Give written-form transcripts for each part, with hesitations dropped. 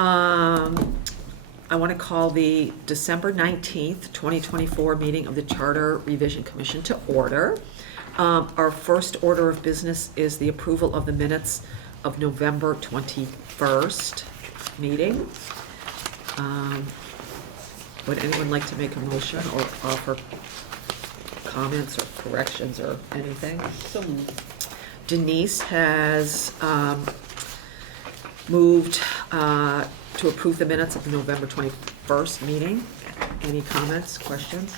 I want to call the December 19th, 2024 meeting of the Charter Revision Commission to order. Our first order of business is the approval of the minutes of November 21st meeting. Would anyone like to make a motion or offer comments or corrections or anything? So moved. Denise has moved to approve the minutes of the November 21st meeting. Any comments, questions?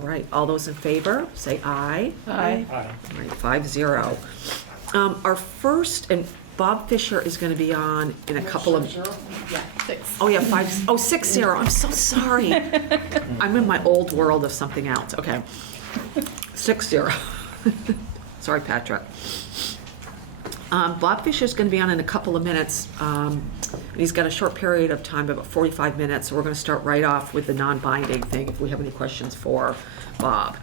All right, all those in favor, say aye. Aye. All right, 5-0. Our first, and Bob Fisher is going to be on in a couple of... Yeah, 6. Oh, yeah, 6-0. I'm so sorry. I'm in my old world of something else. Okay. 6-0. Sorry, Patrick. Bob Fisher's going to be on in a couple of minutes. He's got a short period of time, about 45 minutes, so we're going to start right off with the non-binding thing if we have any questions for Bob.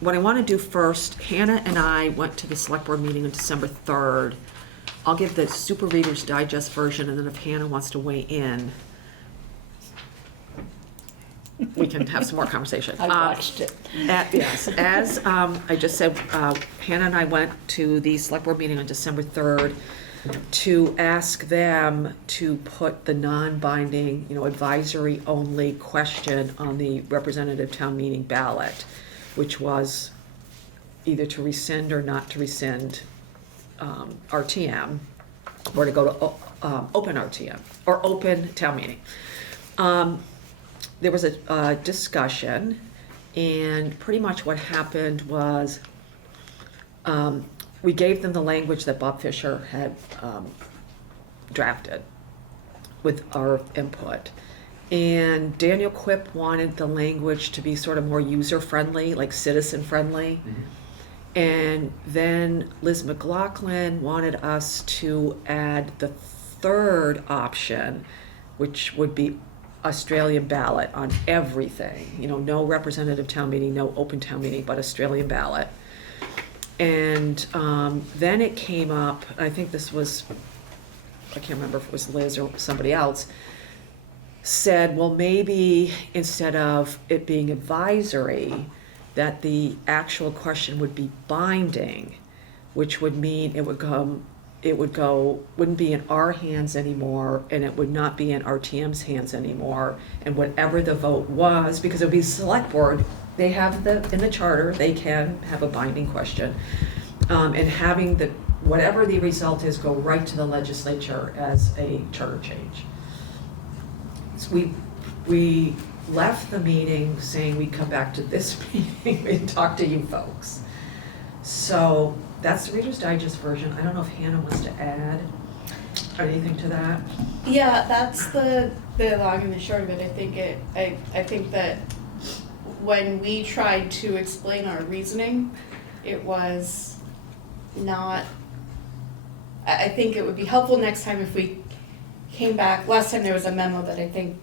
What I want to do first, Hannah and I went to the select board meeting on December 3rd. I'll give the Super Reader's Digest version, and then if Hannah wants to weigh in, we can have some more conversation. I watched it. Yes, as I just said, Hannah and I went to the select board meeting on December 3rd to ask them to put the non-binding, advisory only question on the representative town meeting ballot, which was either to rescind or not to rescind RTM, or to go to open RTM, or open town meeting. There was a discussion, and pretty much what happened was we gave them the language that Bob Fisher had drafted with our input. And Daniel Quip wanted the language to be sort of more user-friendly, like citizen-friendly. Mm-hmm. And then Liz McLaughlin wanted us to add the third option, which would be Australian ballot on everything. No representative town meeting, no open town meeting, but Australian ballot. And then it came up, I think this was, I can't remember if it was Liz or somebody else, said, well, maybe instead of it being advisory, that the actual question would be binding, which would mean wouldn't be in our hands anymore, and it would not be in RTM's hands anymore, and whatever the vote was, because it would be select board, they have in the charter, they can have a binding question, and having whatever the result is, go right to the legislature as a charter change. So we left the meeting saying we'd come back to this meeting and talk to you folks. So that's the Reader's Digest version. I don't know if Hannah wants to add anything to that. Yeah, that's the long and the short of it. I think that when we tried to explain our reasoning, it was not. I think it would be helpful next time if we came back. Last time there was a memo that I think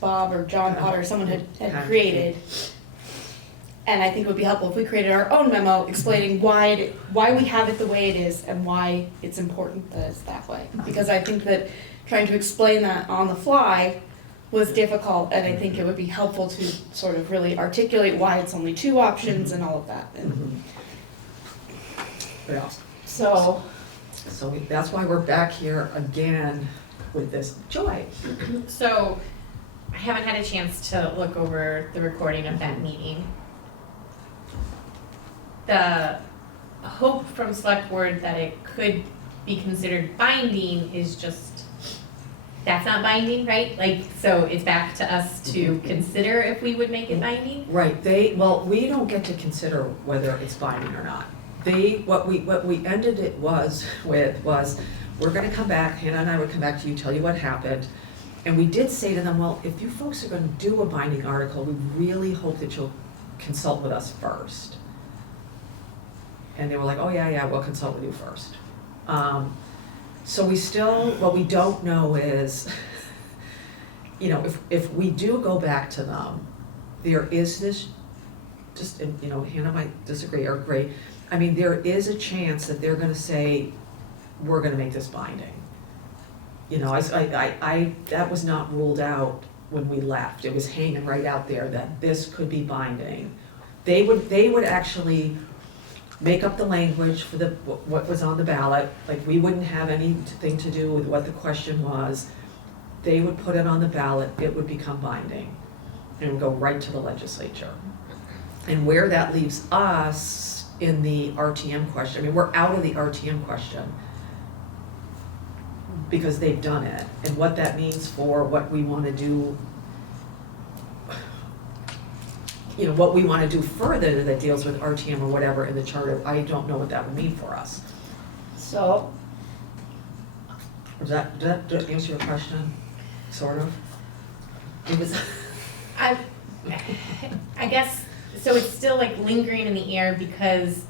Bob or John Potter or someone had created. And I think it would be helpful if we created our own memo explaining why we have it the way it is and why it's important that it's that way. Because I think that trying to explain that on the fly was difficult, and I think it would be helpful to sort of really articulate why it's only 2 options and all of that. And Yeah. so That's why we're back here again with this. Joy. So I haven't had a chance to look over the recording of that meeting. The hope from select board that it could be considered binding is just, that's not binding, right? So it's back to us to consider if we would make it binding? Right, we don't get to consider whether it's binding or not. What we ended it was we're gonna come back, Hannah and I would come back to you, tell you what happened. And we did say to them, well, if you folks are gonna do a binding article, we really hope that you'll consult with us first. And they were like, oh yeah, we'll consult with you first. So what we don't know is, if we do go back to them, there is this, Hannah might disagree or agree, I mean, there is a chance that they're gonna say, we're gonna make this binding. You know, that was not ruled out when we left. It was hanging right out there that this could be binding. They would actually make up the language for what was on the ballot. Like, we wouldn't have anything to do with what the question was. They would put it on the ballot, it would become binding, and it would go right to the legislature. And where that leaves us in the RTM question, I mean, we're out of the RTM question because they've done it, and what that means for what we wanna do, you know, what we wanna do further that deals with RTM or whatever in the charter, I don't know what that would mean for us. So, Does that answer your question, sort of? It was, I guess, so it's still like lingering in the air because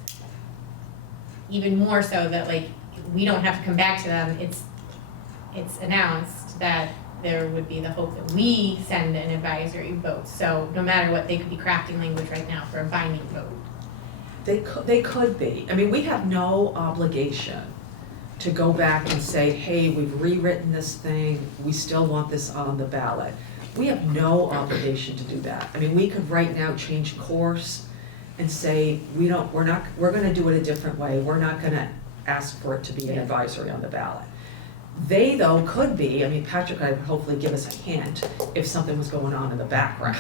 even more so that like, we don't have to come back to them, it's announced that there would be the hope that we send an advisory vote. So no matter what, they could be crafting language right now for a binding vote. they could be. I mean, we have no obligation to go back and say, hey, we've rewritten this thing, we still want this on the ballot. We have no obligation to do that. I mean, we could right now change course and say, we're gonna do it a different way, we're not gonna ask for it to be an advisory on the ballot. They, though, could be, I mean, Patrick would hopefully give us a hint if something was going on in the background.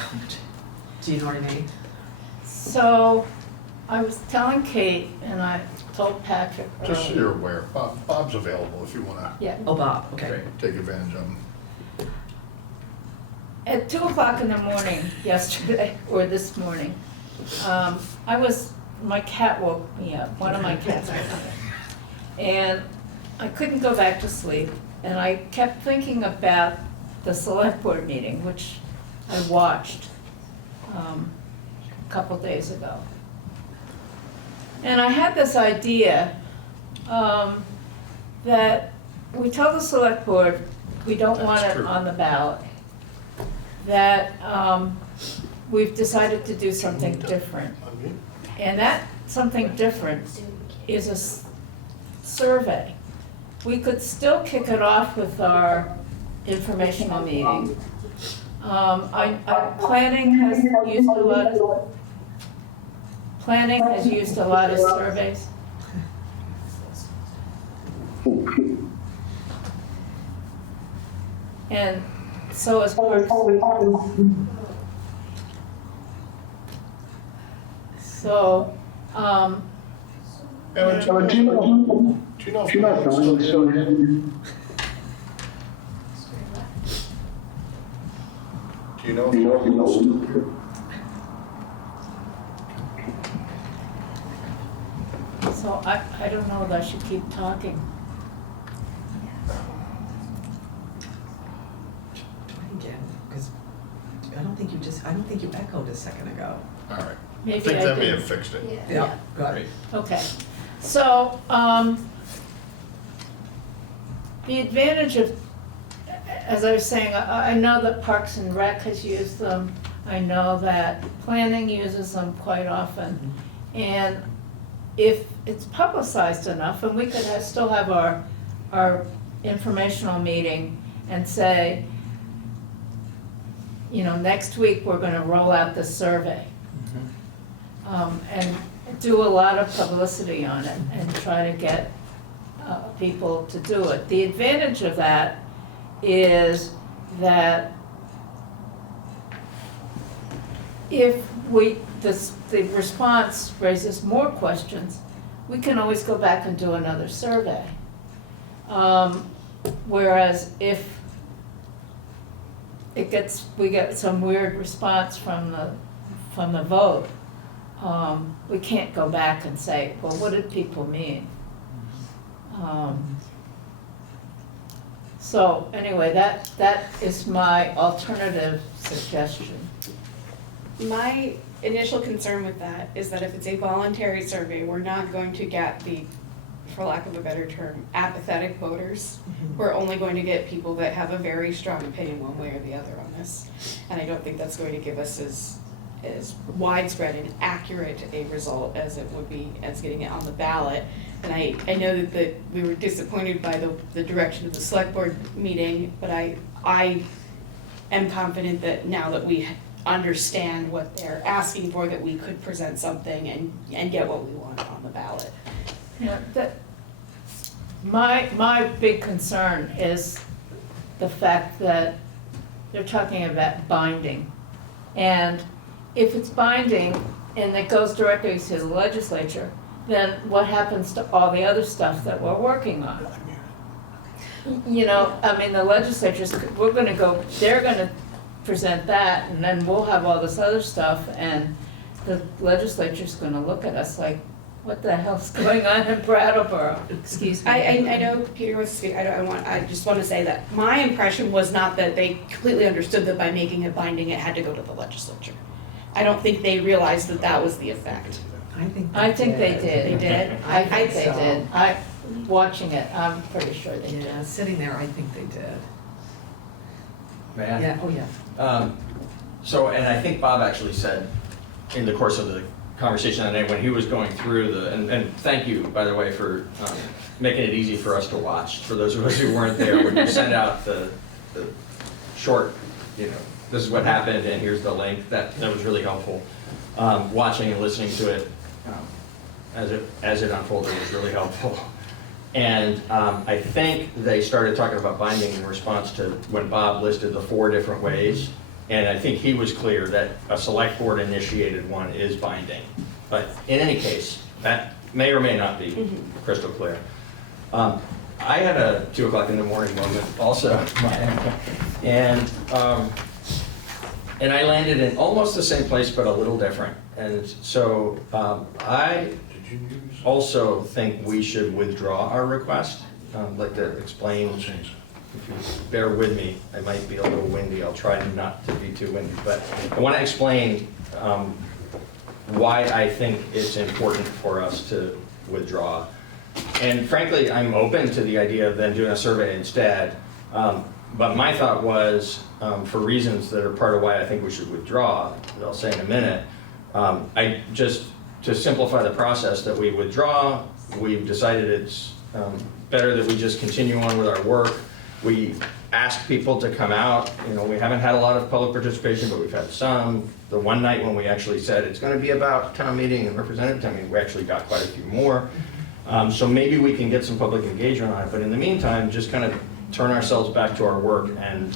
Do you know what I mean? so I was telling Kate and I told Patrick Just so earlier. you're aware, Bob's available if you wanna Yeah, Oh, Bob, okay. take advantage of him. at 2:00 in the morning yesterday, or this morning, my cat woke me up, one of my cats woke me up. And I couldn't go back to sleep, and I kept thinking about the select board meeting, which I watched a couple days ago. And I had this idea that we tell the select board we don't want That's it true. on the ballot, that we've decided to do something different. And that something different is a survey. We could still kick it off with our informational meeting. Planning has used a lot of surveys. And so as part of, so, Ellen, do you know if Ellen's still here? Do you know if Ellen's still here? so I don't know that I should keep talking. Try again, because I don't think you echoed a second ago. All right. I Maybe think I that may did. have fixed it. Yeah, got it. Okay, so, the advantage of, as I was saying, I know that Parks and Rec has used them. I know that planning uses them quite often. And if it's publicized enough, and we could still have our informational meeting and say, you know, next week, we're gonna roll out this survey. And do a lot of publicity on it and try to get people to do it. The advantage of that is that if the response raises more questions, we can always go back and do another survey. Whereas if we get some weird response from the vote, we can't go back and say, well, what did people mean? So anyway, that is my alternative suggestion. My initial concern with that is that if it's a voluntary survey, we're not going to get the, for lack of a better term, apathetic voters. We're only going to get people that have a very strong opinion one way or the other on this. And I don't think that's going to give us as as widespread and accurate a result as it would be as getting it on the ballot. And I know that we were disappointed by the direction of the select board meeting, but I am confident that now that we understand what they're asking for, that we could present something and get what we want on the ballot. Yeah, my big concern is the fact that they're talking about binding. And if it's binding and it goes directly to the legislature, then what happens to all the other stuff that we're working on? You know, I mean, the legislatures, they're gonna present that, and then we'll have all this other stuff, and the legislature's gonna look at us like, what the hell's going on in Brattleboro? Excuse me. I know Peter wants to speak. I just want to say that my impression was not that they completely understood that by making it binding, it had to go to the legislature. I don't think they realized that that was the effect. I think they did. They did? I think they so. did. Watching it, I'm pretty sure they did. Yeah, sitting there, I think they did. May I? Yeah, oh yeah. So, and I think Bob actually said in the course of the conversation that day when he was going through and thank you, by the way, for making it easy for us to watch, for those of us who weren't there, when you send out the short, this is what happened and here's the link, that was really helpful. Watching and listening to it as it unfolded was really helpful. And I think they started talking about binding in response to when Bob listed the 4 different ways. And I think he was clear that a select board initiated one is binding. But in any case, that may or may not be crystal clear. I had a 2 o'clock in the morning moment also. And I landed in almost the same place, but a little different. And so I also think we should withdraw our request. I'd like to explain. If you bear with me, I might be a little windy. I'll try not to be too windy. But I want to explain why I think it's important for us to withdraw. And frankly, I'm open to the idea of then doing a survey instead. But my thought was, for reasons that are part of why I think we should withdraw, that I'll say in a minute, to simplify the process that we withdraw, we've decided it's better that we just continue on with our work. We asked people to come out. We haven't had a lot of public participation, but we've had some. The one night when we actually said it's going to be about town meeting and representative town meeting, we actually got quite a few more. So maybe we can get some public engagement on it. But in the meantime, just kind of turn ourselves back to our work and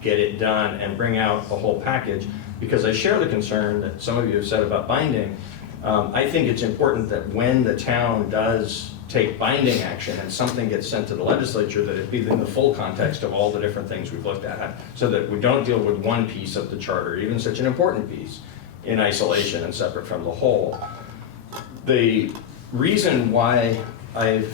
get it done and bring out the whole package. Because I share the concern that some of you have said about binding. I think it's important that when the town does take binding action and something gets sent to the legislature, that it be in the full context of all the different things we've looked at, so that we don't deal with one piece of the charter, even such an important piece, in isolation and separate from the whole. The reason why I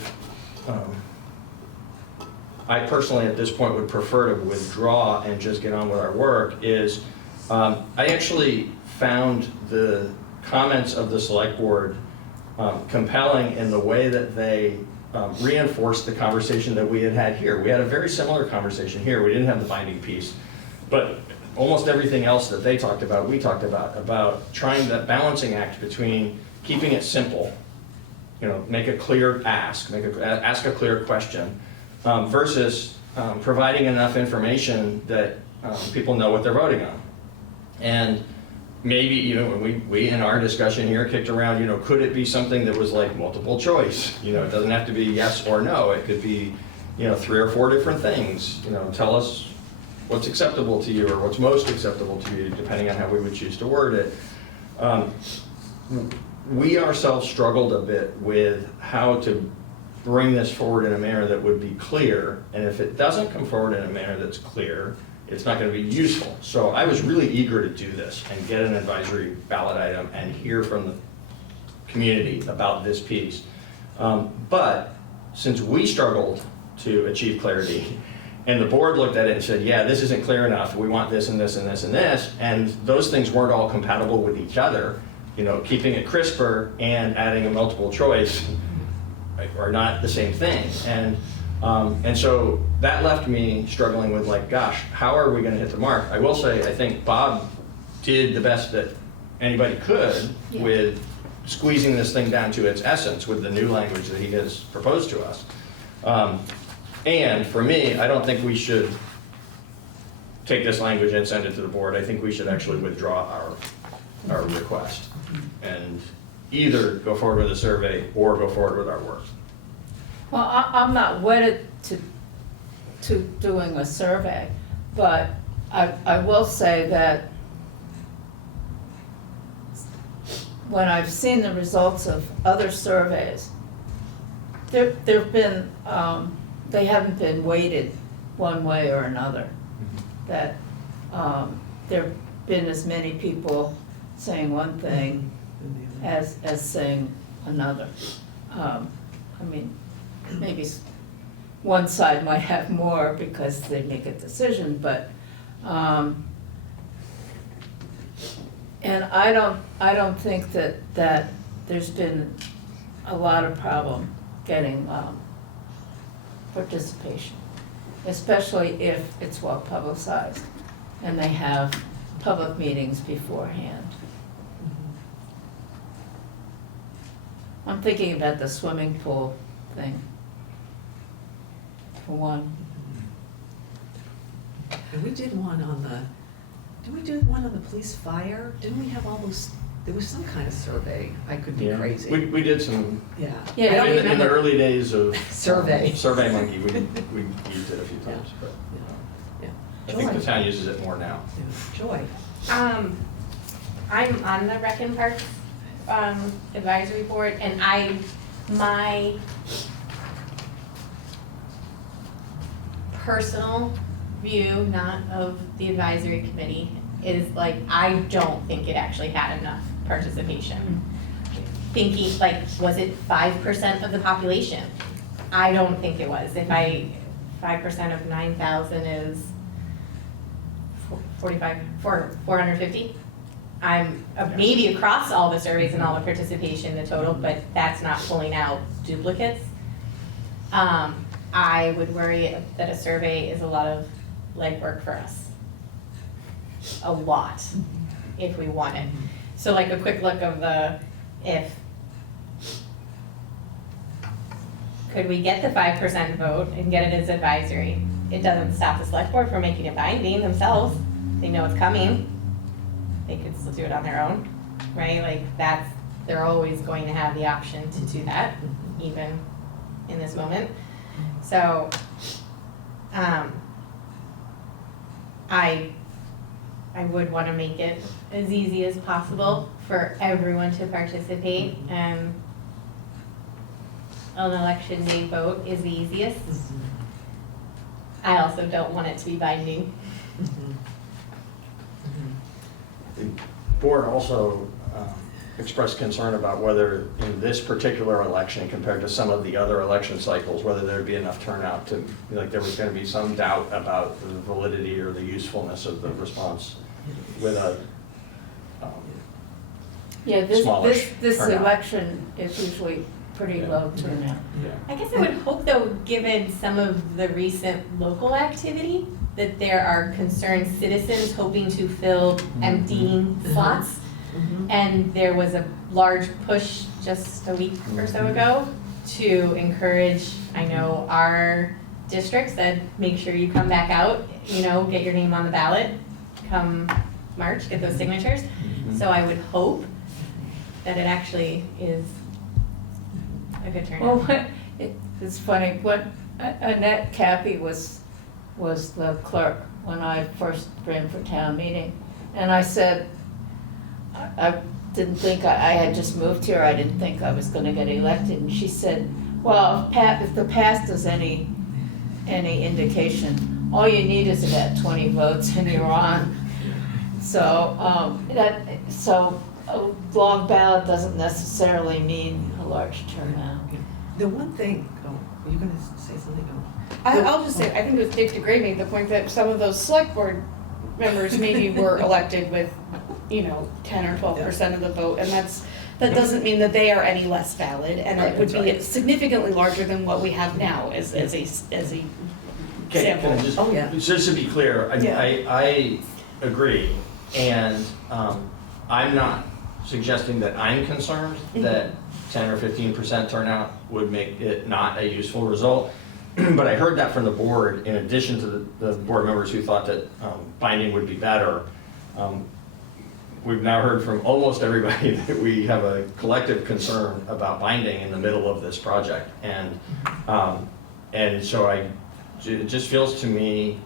personally at this point would prefer to withdraw and just get on with our work is I actually found the comments of the select board compelling in the way that they reinforced the conversation that we had here. We had a very similar conversation here. We didn't have the binding piece, but almost everything else that they talked about, we talked about trying that balancing act between keeping it simple, make a clear ask, ask a clear question, versus providing enough information that people know what they're voting on. And maybe, we in our discussion here kicked around, could it be something that was like multiple choice? It doesn't have to be yes or no. It could be, 3 or 4 different things. Tell us what's acceptable to you or what's most acceptable to you, depending on how we would choose to word it. We ourselves struggled a bit with how to bring this forward in a manner that would be clear. And if it doesn't come forward in a manner that's clear, it's not going to be useful. So I was really eager to do this and get an advisory ballot item and hear from the community about this piece. But since we struggled to achieve clarity, and the board looked at it and said, yeah, this isn't clear enough, we want this and this and this and this, and those things weren't all compatible with each other, keeping it crisper and adding a multiple choice are not the same thing. And so that left me struggling with gosh, how are we going to hit the mark? I will say, I think Bob did the best that anybody could Yeah. with squeezing this thing down to its essence with the new language that he has proposed to us. And for me, I don't think we should take this language and send it to the board. I think we should actually withdraw our request and either go forward with a survey or go forward with our work. Well, I'm not wedded to doing a survey, but I will say that when I've seen the results of other surveys, there've been, they haven't been weighted one way or another. That there've been as many people saying one thing as saying another. I mean, maybe one side might have more because they make a decision, but, and I don't think that there's been a lot of problem getting participation, especially if it's well publicized and they have public meetings beforehand. I'm thinking about the swimming pool thing, for one. And we did one on the, didn't we do one on the police fire? Didn't we have all those, there was some kind of survey, I could be crazy. We did some, Yeah. Yeah, I don't in the remember. early days of Survey. Survey Monkey, we used it a few times, but Yeah. I think the Joy. town uses it more now. Yeah. Joy. I'm on the Rec and Parks advisory board, and my personal view, not of the advisory committee, is like, I don't think it actually had enough participation. Thinking, like, was it 5% of the population? I don't think it was. If 5% of 9,000 is 450? I'm maybe across all the surveys and all the participation, the total, but that's not pulling out duplicates. I would worry that a survey is a lot of legwork for us. A lot, if we want it. So like a quick look of could we get the 5% vote and get it as advisory? It doesn't stop the select board from making it binding themselves. They know it's coming. They could still do it on their own, right? Like they're always going to have the option to do that, even in this moment. So, I would want to make it as easy as possible for everyone to participate, and an election day vote is the easiest. I also don't want it to be binding. The board also expressed concern about whether in this particular election compared to some of the other election cycles, whether there'd be enough turnout to, like there was going to be some doubt about the validity or the usefulness of the response with a Yeah, smallish this turnout. election is usually pretty Yeah. low turnout. Yeah. I guess I would hope though, given some of the recent local activity, that there are concerned citizens hoping to fill emptying slots. And there was a large push just a week or so ago to encourage, I know our districts said, make sure you come back out, get your name on the ballot, come March, get those signatures. So I would hope that it actually is a good turnout. Well, it's funny, when Annette Cappy was the clerk when I first ran for town meeting, and I said, I didn't think, I had just moved here, I didn't think I was gonna get elected, and she said, well, if the past is any indication, all you need is about 20 votes and you're on. So, so a long ballot doesn't necessarily mean a large turnout. The one thing, were you gonna say something? I'll just say, I think it was Dick DeGray made the point that some of those select board members maybe were elected with, 10 or 12% of the vote, and that doesn't mean that they are any less valid, and it would be significantly larger than what we have now as a Can I sample. just, Oh, yeah. just to be clear, Yeah. I agree. And I'm not suggesting that I'm concerned that 10 or 15% turnout would make it not a useful result. But I heard that from the board, in addition to the board members who thought that binding would be better. We've now heard from almost everybody that we have a collective concern about binding in the middle of this project. And so it just feels to me,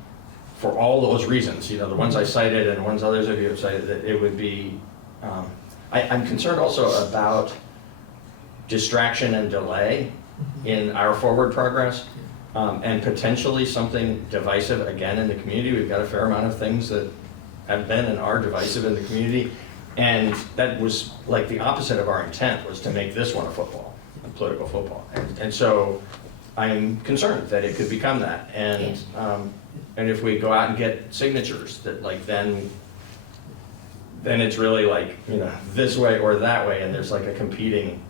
for all those reasons, the ones I cited and ones others of you have cited, that it would be, I'm concerned also about distraction and delay in our forward progress, and potentially something divisive again in the community. We've got a fair amount of things that have been and are divisive in the community, and that was like the opposite of our intent, was to make this one a political football. And so I'm concerned that it could become that, and if we go out and get signatures, that like then it's really like, this way or that way, and there's like a competing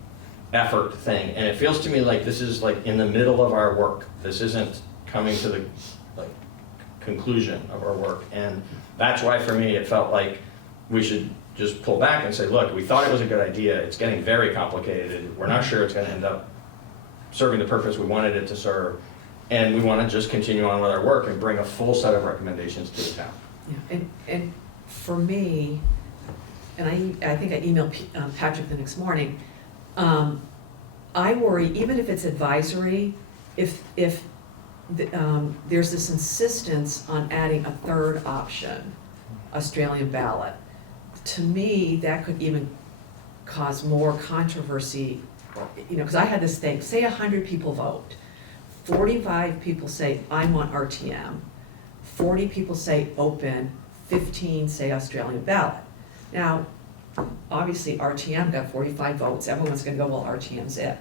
effort thing. And it feels to me like this is like in the middle of our work. This isn't coming to the conclusion of our work. And that's why for me it felt like we should just pull back and say, look, we thought it was a good idea. It's getting very complicated. We're not sure it's going to end up serving the purpose we wanted it to serve. And we want to just continue on with our work and bring a full set of recommendations to the town. Yeah, and for me, and I think I emailed Patrick the next morning, I worry, even if it's advisory, if there's this insistence on adding a third option, Australian ballot, to me, that could even cause more controversy, because I had this thing, say 100 people vote, 45 people say, I want RTM, 40 people say open, 15 say Australian ballot. Now, obviously RTM got 45 votes, everyone's gonna go, well, RTM's it.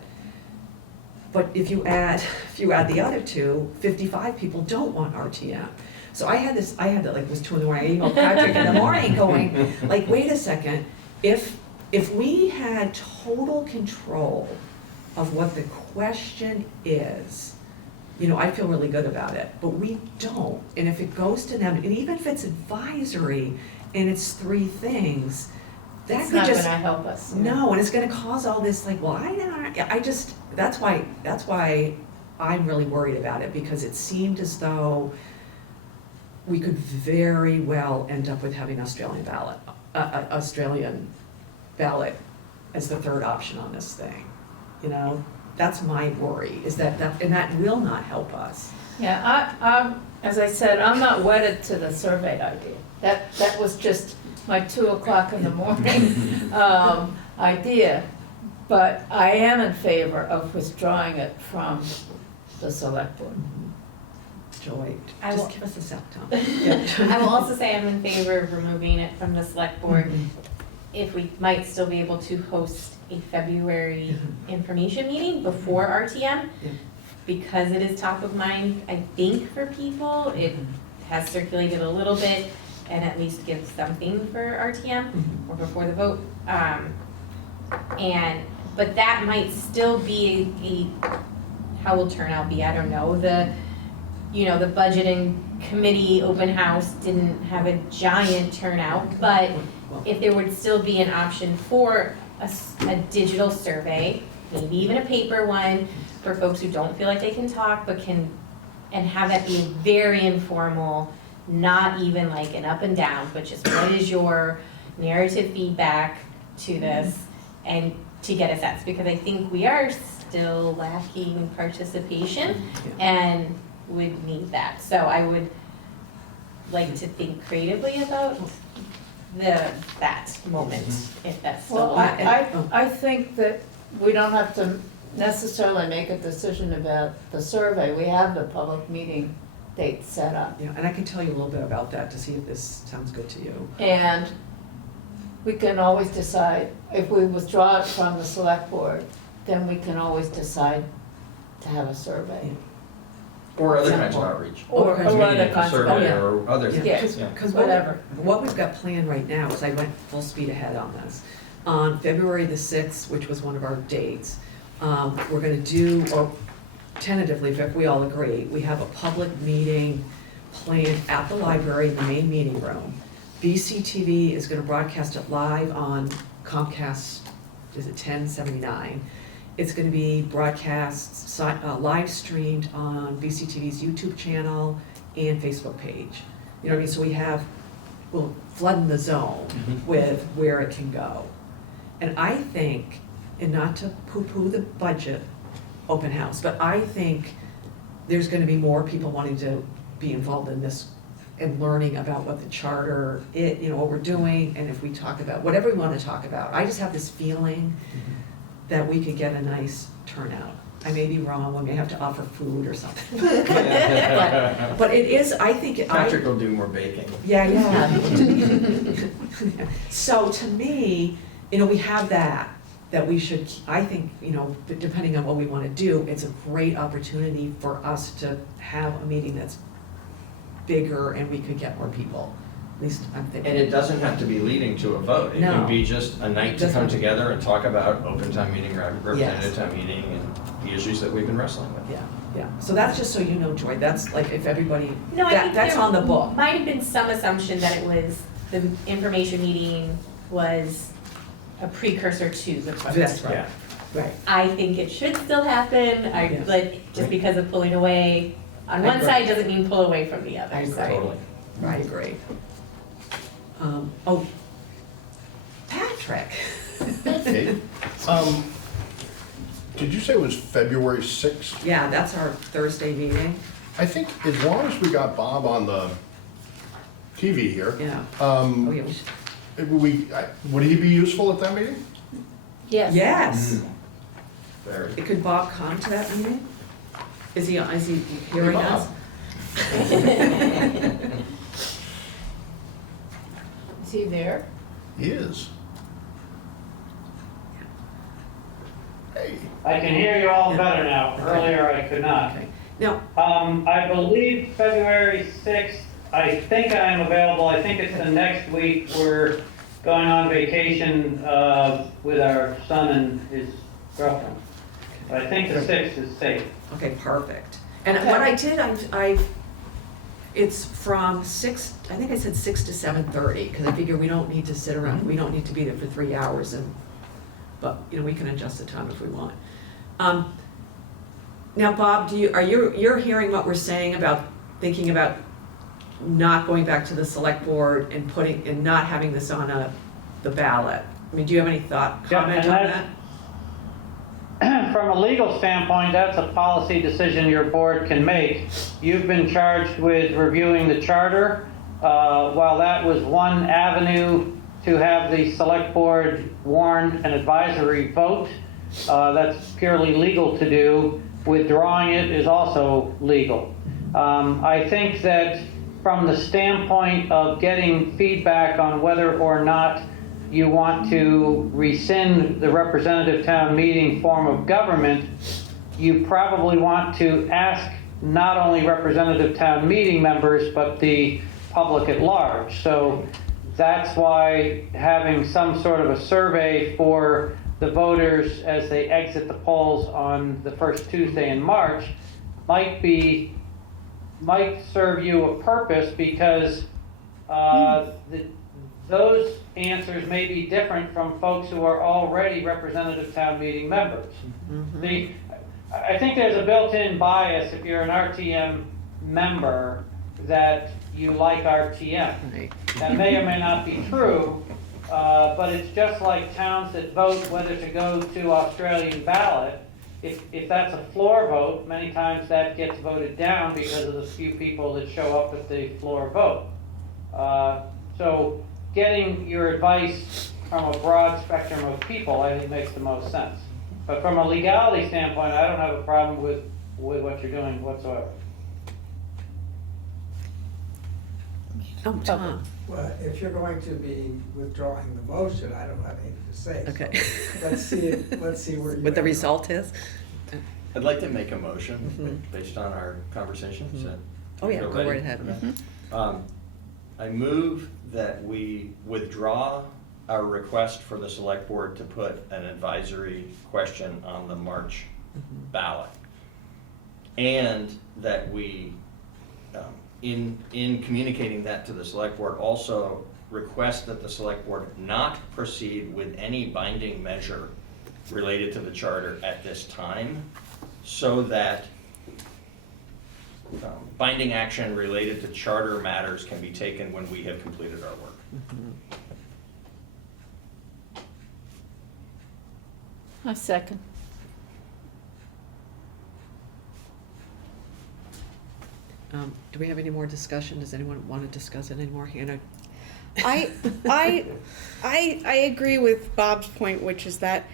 But if you add the other two, 55 people don't want RTM. So I had that, like, it was 2 in the morning, I emailed Patrick in the morning going, like, wait a second, if we had total control of what the question is, I feel really good about it, but we don't. And if it goes to them, and even if it's advisory and it's 3 things, that It's could not just. gonna help us. No, and it's gonna cause all this, like, well, that's why I'm really worried about it, because it seemed as though we could very well end up with having Australian ballot as the third option on this thing. That's my worry, is that and that will not help us. Yeah, as I said, I'm not wedded to the survey idea. That was just my 2 o'clock in the morning idea. But I am in favor of withdrawing it from the select board. Joy, I will- just give us a sec, Tom. I will also say I'm in favor of removing it from the select board, Mhm. if we might still be able to host a February information meeting before RTM, Yeah. because it is top of mind, I think, for people. It has circulated a little bit, and at least gives something for RTM, or before the vote. But that might still be how will turnout be, I don't know. The budgeting committee open house didn't have a giant turnout, but if there would still be an option for a digital survey, maybe even a paper one, for folks who don't feel like they can talk, but and have that be very informal, not even like an up and down, but just what is your narrative feedback to this, and to get a sense, because I think we are still lacking participation and would need that. So I would like to think creatively about that moment, if that's still. Well, I think that we don't have to necessarily make a decision about the survey. We have the public meeting date set up. Yeah, and I can tell you a little bit about that to see if this sounds good to you. And we can always decide, if we withdraw it from the select board, then we can always decide to have a survey. Or other kinds of outreach. Or Community other kinds of, survey yeah. or other things. Yeah. Yeah. Because Whatever. what we've got planned right now is I went full speed ahead on this. On February the 6th, which was one of our dates, we're gonna do, or tentatively, if we all agree, we have a public meeting planned at the library in the main meeting room VCTV is gonna broadcast it live on Comcast, is it 1079? It's gonna be broadcast, live streamed on VCTV's YouTube channel and Facebook page. You know what I mean? So we'll flood the zone with where it can go. And I think, and not to poo-poo the budget open house, but I think there's gonna be more people wanting to be involved in this and learning about what the charter, what we're doing, and if we talk about, whatever we wanna talk about. I just have this feeling that we could get a nice turnout. I may be wrong, we may have to offer food or something. But it is, I think. Patrick will do more baking. Yeah. So to me, we have that we should, I think, depending on what we wanna do, it's a great opportunity for us to have a meeting that's bigger and we could get more people. At least I'm thinking. And it doesn't have to be leading to a vote. It No. can be just a night to Doesn't come have to- together and talk about open town meeting, representative town meeting, and the issues that we've been wrestling with. Yeah. So that's just so you know, Joy, that's like if everybody, No, I think that's there on the book. might have been some assumption that it was, the information meeting was a precursor to the vote. That's right, Yeah. right. I think it should still happen, Yes. just because of pulling away on I one agree. side doesn't mean pull away from the other, I agree. so. Totally. I agree. Patrick. Hey, did you say it was February 6th? Yeah, that's our Thursday meeting, I think as long as we got Bob on the TV here, yeah. Oh, yeah, we should. would he be useful at that meeting? Yes. Yes. Very. Could Bob come to that meeting? Is he hearing Bob. us? Is he there? He is. Hey, I can hear you all better now. Earlier I could not. Okay. Now, I believe February 6th, I think I am available. I think it's the next week. We're going on vacation with our son and his girlfriend. But I think the 6th is safe. okay, perfect. And what I did, it's from 6, I think I said 6 to 7:30, because I figure we don't need to sit around, we don't need to be there for 3 hours, but we can adjust the time if we want. Now, Bob, you're hearing what we're saying about thinking about not going back to the select board and not having this on the ballot? I mean, do you have any comment and on that? From a legal standpoint, that's a policy decision your board can make. You've been charged with reviewing the charter. While that was one avenue to have the select board warn an advisory vote, that's purely legal to do. Withdrawing it is also legal. I think that from the standpoint of getting feedback on whether or not you want to rescind the representative town meeting form of government, you probably want to ask not only representative town meeting members, but the public at large. So that's why having some sort of a survey for the voters as they exit the polls on the first Tuesday in March might serve you a purpose, because those answers may be different from folks who are already representative town meeting members. I think there's a built-in bias if you're an RTM member that you like RTM. Right. That may or may not be true, but it's just like towns that vote whether to go to Australian ballot. If that's a floor vote, many times that gets voted down because of the few people that show up at the floor vote. So getting your advice from a broad spectrum of people, I think, makes the most sense. But from a legality standpoint, I don't have a problem with what you're doing whatsoever. Oh, Tom, Well, if you're going to be withdrawing the motion, I don't have anything to say. so okay. Let's see where you. What the end up. result is? I'd like to make a motion based on our conversation. Is that- Oh, yeah, feel go ready? right ahead. I move that we withdraw our request for the select board to put an advisory question on the March ballot. And that we, in communicating that to the select board, also request that the select board not proceed with any binding measure related to the charter at this time, so that binding action related to charter matters can be taken when we have completed our work. A second. Do we have any more discussion? Does anyone want to discuss it anymore? Hannah? I agree with Bob's point, which is that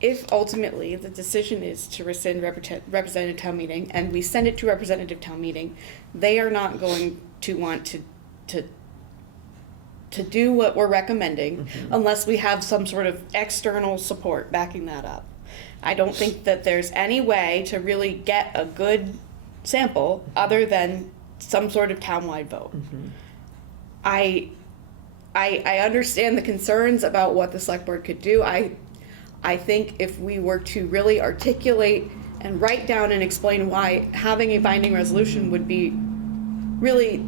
if ultimately the decision is to rescind representative town meeting and we send it to representative town meeting, they are not going to want to do what we're recommending unless we have some sort of external support backing that up. I don't think that there's any way to really get a good sample other than some sort of townwide vote. I understand the concerns about what the select board could do. I think if we were to really articulate and write down and explain why having a binding resolution would be really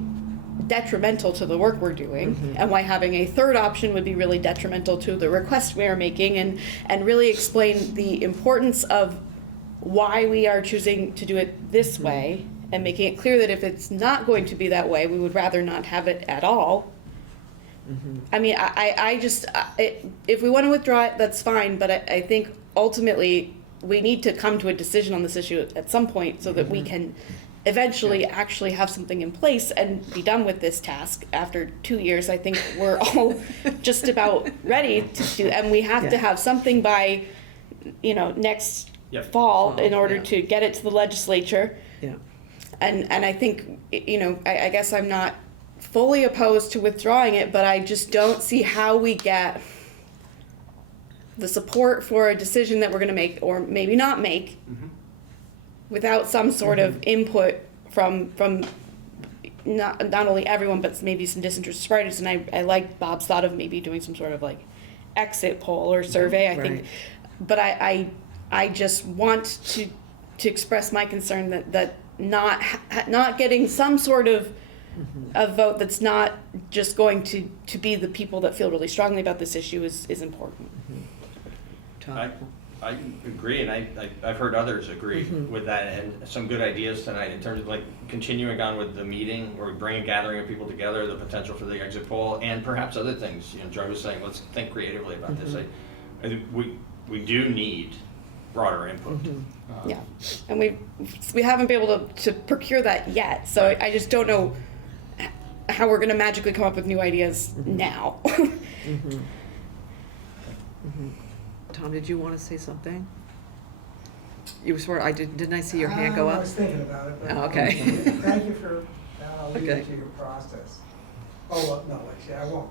detrimental to the work we're doing, and why having a third option would be really detrimental to the request we are making, and really explain the importance of why we are choosing to do it this way, and making it clear that if it's not going to be that way, we would rather not have it at all. I mean, if we want to withdraw it, that's fine, but I think ultimately we need to come to a decision on this issue at some point so that we can eventually actually have something in place and be done with this task. After 2 years, I think we're all just about ready to do, and we have to have something by, next fall in order to get it to the legislature. Yeah. And I think, I guess I'm not fully opposed to withdrawing it, but I just don't see how we get the support for a decision that we're going to make or maybe not make without some sort of input from not only everyone, but maybe some disinterested parties. And I like Bob's thought of maybe doing some sort of like exit poll or survey, I think. But I just want to express my concern that not getting some sort of a vote that's not just going to be the people that feel really strongly about this issue is important. I agree, and I've heard others agree with that, and some good ideas tonight in terms of like continuing on with the meeting, or bringing a gathering of people together, the potential for the exit poll, and perhaps other things. Joy was saying, let's think creatively about this. I think we do need broader input. Yeah, and we haven't been able to procure that yet, so I just don't know how we're going to magically come up with new ideas now. Tom, did you want to say something? You were didn't I see your hand go I up? was thinking about it. But Oh, okay. Thank you for, I'll leave Okay. it to your process. Oh, well, no, actually, I won't.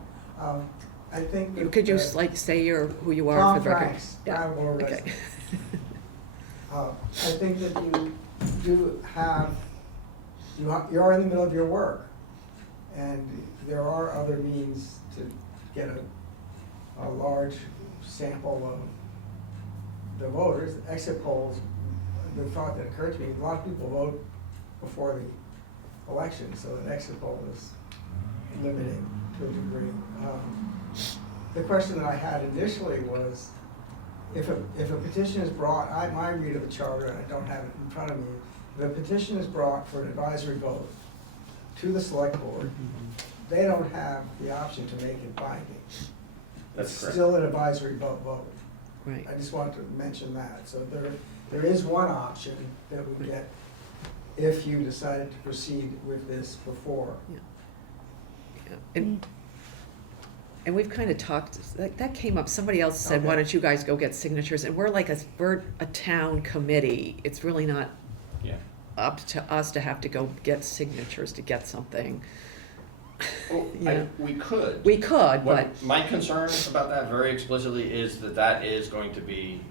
I think. that, Could you say who you are Tom for the record? Franks, Yeah. Brattleboro Okay. resident. I think that you do have, you are in the middle of your work, and there are other means to get a large sample of the voters. Exit polls, the thought that occurred to me, a lot of people vote before the election, so an exit poll is limiting to a degree. The question that I had initially was, if a petition is brought, my read of the charter, and I don't have it in front of me, if a petition is brought for an advisory vote to the select board, they don't have the option to make it binding. That's It's correct. still an advisory vote. Right. I just wanted to mention that. So there is one option that we get if you decided to proceed with this before. Yeah. And we've kind of talked, that came up, somebody else said, why Okay. don't you guys go get signatures? And we're a town committee. It's really not up to us to have to go get signatures to get something. Well, Yeah. we could. We could, but, My concern about that very explicitly is that is going to be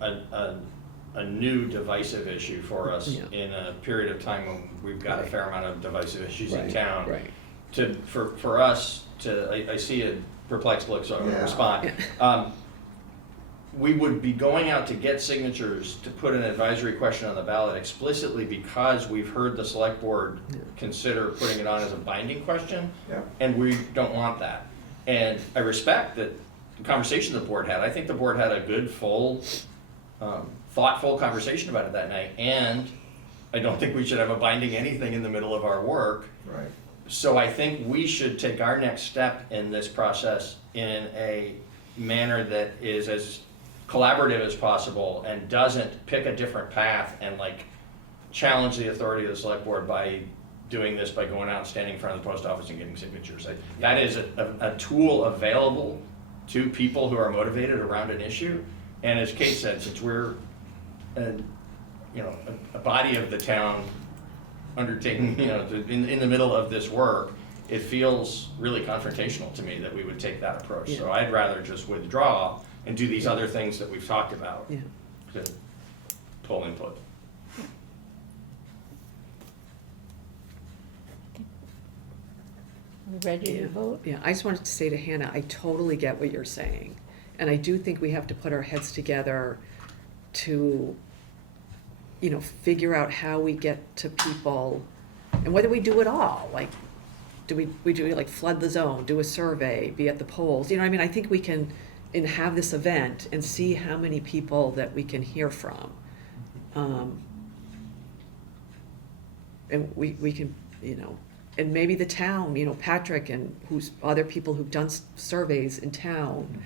a new divisive issue for us Yeah. in a period of time when we've got a fair amount of divisive issues in town. Right. For us to, I see a perplexed look, so I'm going to Yeah. respond. Yeah. we would be going out to get signatures to put an advisory question on the ballot explicitly because we've heard the select board consider putting it on as a binding question, Yeah. and we don't want that. And I respect that the conversation the board had. I think the board had a good, full, thoughtful conversation about it that night, and I don't think we should have a binding anything in the middle of our work. Right. So I think we should take our next step in this process in a manner that is as collaborative as possible and doesn't pick a different path and like challenge the authority of the select board by doing this, by going out and standing in front of the post office and getting signatures. That is a tool available to people who are motivated around an issue. And as Kate said, since we're a body of the town undertaking, in the middle of this work, it feels really confrontational to me that we would take that approach. So I'd rather just withdraw and do these other things that we've talked about to pull input. We ready to vote? Yeah, I just wanted to say to Hannah, I totally get what you're saying. And I do think we have to put our heads together to, figure out how we get to people and whether we do it all. Like, do we do like flood the zone, do a survey, be at the polls? I think we can have this event and see how many people that we can hear from. And we can, and maybe the town, Patrick and who's other people who've done surveys in town,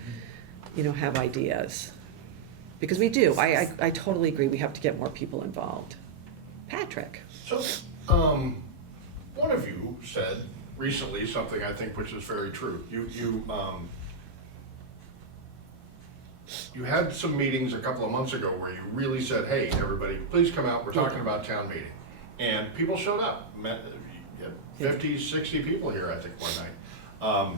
have ideas. Because we do, I totally agree, we have to get more people involved. Patrick. So, one of you said recently something I think which is very true. You had some meetings a couple of months ago where you really said, hey, everybody, please come out, we're talking about town meeting. And people showed up, 50, 60 people here, I think, one night.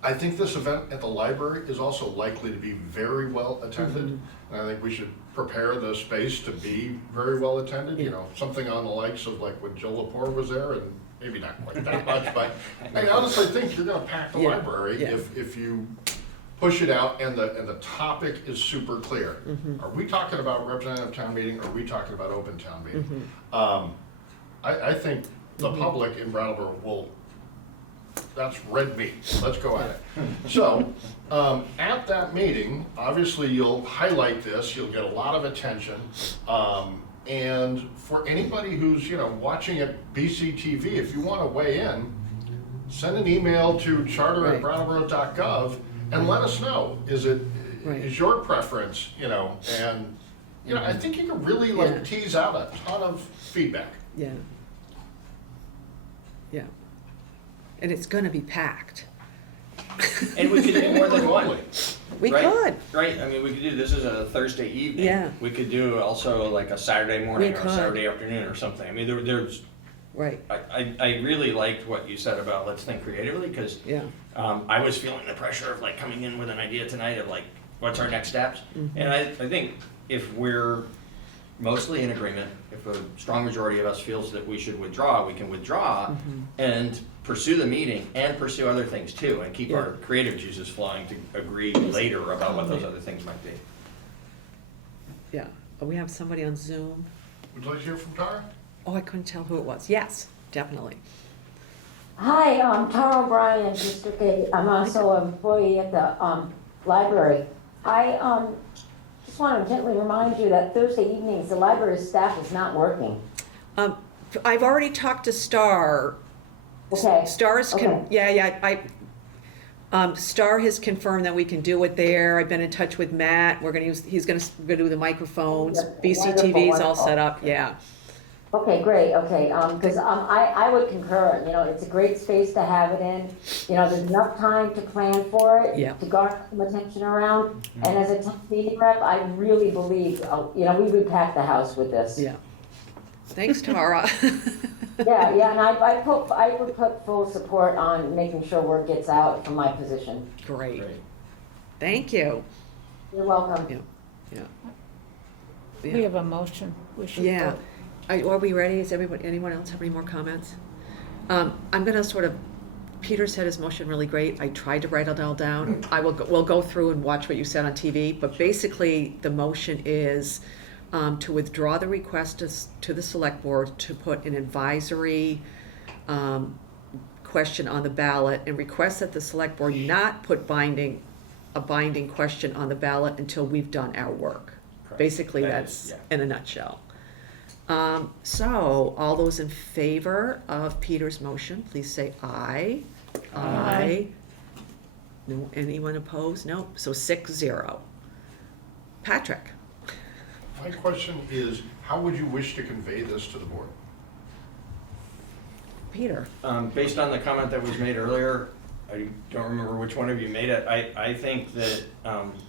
I think this event at the library is also likely to be very well attended. Mm-hmm. And I think we should prepare the space to be very well attended, something on the likes of like when Joe Lepore was there, and maybe not quite that much, but I honestly think you're gonna pack the library if you push it out and the topic is super clear. Mm-hmm. Are we talking about representative town meeting, or are we talking about open town meeting? Mm-hmm. I think the public in Brattleboro will, that's red meat, let's go at it. So, at that meeting, obviously you'll highlight this, you'll get a lot of attention, and for anybody who's, watching at BCTV, if you wanna weigh in, send an email to charter@brattleboro.gov and let us know, is your preference, and, I think you can really tease out a ton of feedback. Yeah. Yeah. And it's gonna be packed. And we could do more than one. We right? could. Right, we could do, this is a Thursday evening. Yeah. We could do also like a Saturday morning We or a could. Saturday afternoon or something. There's, Right, I really liked what you said about let's think creatively, because yeah. I was feeling the pressure of like coming in with an idea tonight of like, what's our next steps? Mm-hmm. And I think if we're mostly in agreement, if a strong majority of us feels that we should withdraw, we can withdraw Mm-hmm. and pursue the meeting and pursue other things too, and keep our creative juices flowing to agree later about what those other things might be. Yeah. We have somebody on Zoom. Would you like to hear from Tara? Oh, I couldn't tell who it was. Yes, definitely. Hi, I'm Tara O'Brien, District 8. I'm also an employee at the library. I just want to gently remind you that Thursday evenings, the library staff is not working. I've already talked to Star. Okay. Star's Okay. Star has confirmed that we can do it there. I've been in touch with Matt. He's gonna do the microphones. Wonderful, BCTV's all set wonderful. up, yeah. Okay, great, okay, because I would concur, it's a great space to have it in. There's enough time to plan for it, Yeah. to garner some attention around. And as a town meeting rep, I really believe, we would pack the house with this. Yeah. Thanks, Tara. Yeah, and I would put full support on making sure word gets out from my position. Great. Thank you. You're welcome. Yeah. We have a motion. We should Yeah. vote. Are we ready? Anyone else have any more comments? I'm gonna sort of Peter said his motion really great. I tried to write it all down. We'll go through and watch what you said on TV, but basically the motion is to withdraw the request to the select board to put an advisory question on the ballot and request that the select board not put a binding question on the ballot until we've done our work. Correct. Basically, That that's is, yeah. in a nutshell. So, all those in favor of Peter's motion, please say aye. Aye. No, anyone opposed? No, so 6-0. Patrick? My question is, how would you wish to convey this to the board? Peter? Based on the comment that was made earlier, I don't remember which one of you made it, I think that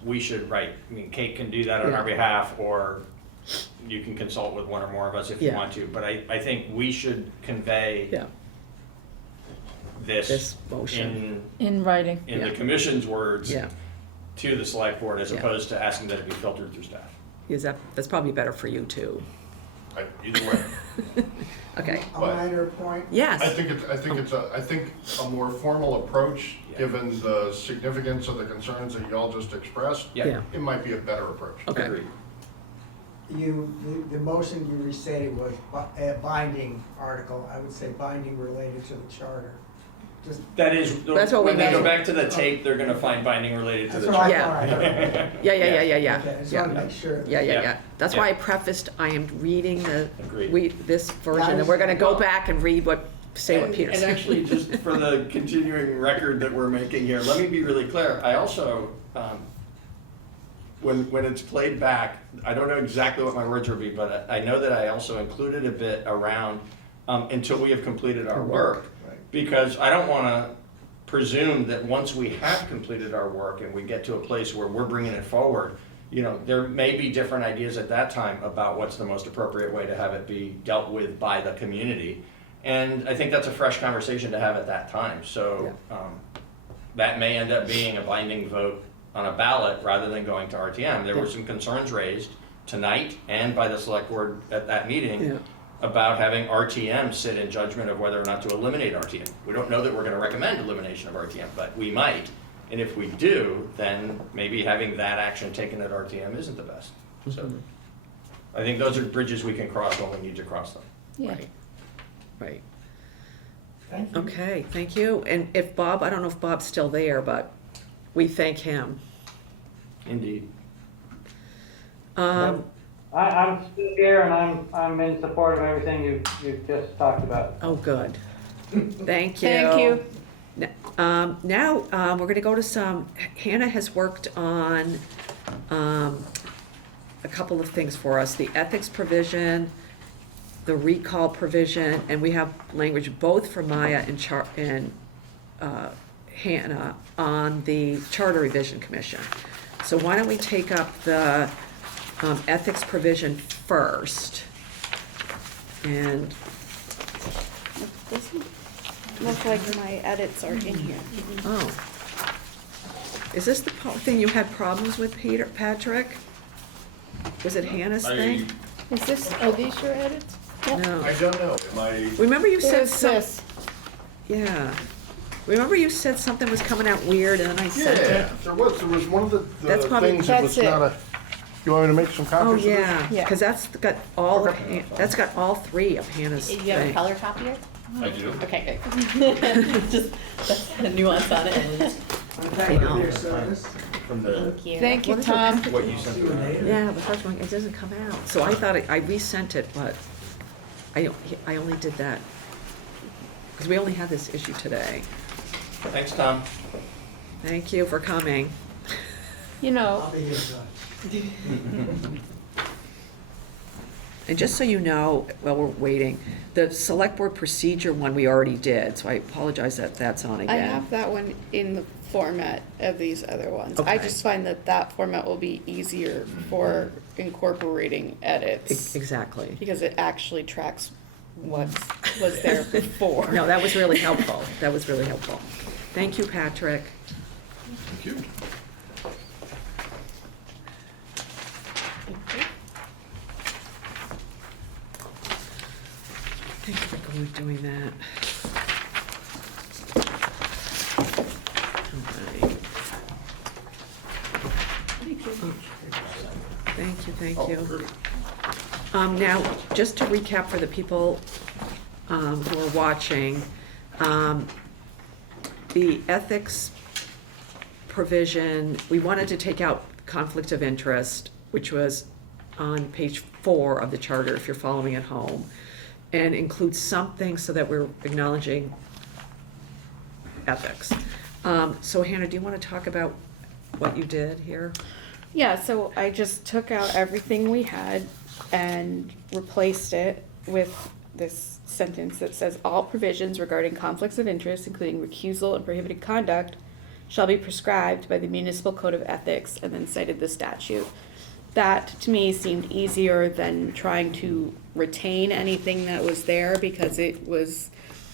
we should write, I mean, Kate can do that on our behalf, or you can consult with one or more of us if you Yeah. want to, but I think we should convey Yeah. This motion. In writing. in the Yeah. commission's words Yeah. to the select board, as Yeah. opposed to asking that it be filtered through staff. That's probably better for you too. Either way. Okay. A minor point. Yes. I think a more formal approach, Yeah. given the significance of the concerns that y'all just expressed, Yeah. it might be a better approach. Okay. Agreed. The motion you restated was a binding article. I would say binding related to the charter. Just, That is, That's what we when they go meant. back to the tape, they're gonna find binding related to that's the what I charter. thought I heard. Yeah. Okay, I just wanted to Yeah. make sure. Yeah. That's why I prefaced, I am reading Agreed. this version, and we're gonna go back and read what Peter And said. actually, just for the continuing record that we're making here, let me be really clear. I also, when it's played back, I don't know exactly what my words will be, but I know that I also included a bit around until we have completed our work. Right. Because I don't want to presume that once we have completed our work and we get to a place where we're bringing it forward, you know, there may be different ideas at that time about what's the most appropriate way to have it be dealt with by the community. And I think that's a fresh conversation to have at that time. So that may end up being a binding vote on a ballot rather than going to RTM. There were some concerns raised tonight and by the select board at that meeting Yeah. about having RTM sit in judgment of whether or not to eliminate RTM. We don't know that we're going to recommend elimination of RTM, but we might. And if we do, then maybe having that action taken at RTM isn't the best. So I think those are bridges we can cross when we need to cross them. Yeah. Right. Thank you. Okay, thank you. And if Bob, I don't know if Bob's still there, but we thank him. Indeed. I'm still here and I'm in support of everything you just talked about. Oh, good. Thank you. Thank you. Now, we're gonna go to Hannah has worked on, a couple of things for us, the ethics provision, the recall provision, and we have language both for Maya and Hannah on the Charter Revision Commission. So why don't we take up the, ethics provision first? And Doesn't look like my edits are in here. Oh. Is this the thing you had problems with, Patrick? Was it Hannah's thing? Are these your edits? No. I don't know, am I? Remember you said There's this. Yeah. Remember you said something was coming out weird and then I sent it? Yeah, there was one of the That's probably- things that was That's it. not a, you want me to make some Oh, copies of this? yeah, Yeah. because that's got all of, that's got all three of Hannah's You have a thing. color copier? I do. Okay, good. Just, that's the nuance on it. Thank you for your service. From the, Thank you. Thank you, What is Tom. what you sent around. Yeah, the first one, it doesn't come out. So I thought, I resent it, but I only did that. Because we only had this issue today. Thanks, Tom. Thank you for coming. You know, I'll be here, John. And just so you know, while we're waiting, the select board procedure one we already did, so I apologize that that's on I again. have that one in the format of these other ones. I Okay. just find that format will be easier for incorporating edits. Exactly. Because it actually tracks what was there before. No, that was really helpful. That was really helpful. Thank you, Patrick. Thank you. Thank you for doing that. Thank Oh, you. great. Now, just to recap for the people who are watching, the ethics provision, we wanted to take out conflict of interest, which was on page 4 of the charter, if you're following at home, and include something so that we're acknowledging ethics. So Hannah, do you want to talk about what you did here? Yeah, so I just took out everything we had and replaced it with this sentence that says, all provisions regarding conflicts of interest, including recusal and prohibited conduct, shall be prescribed by the Municipal Code of Ethics, and then cited the statute. That, to me, seemed easier than trying to retain anything that was there, because it was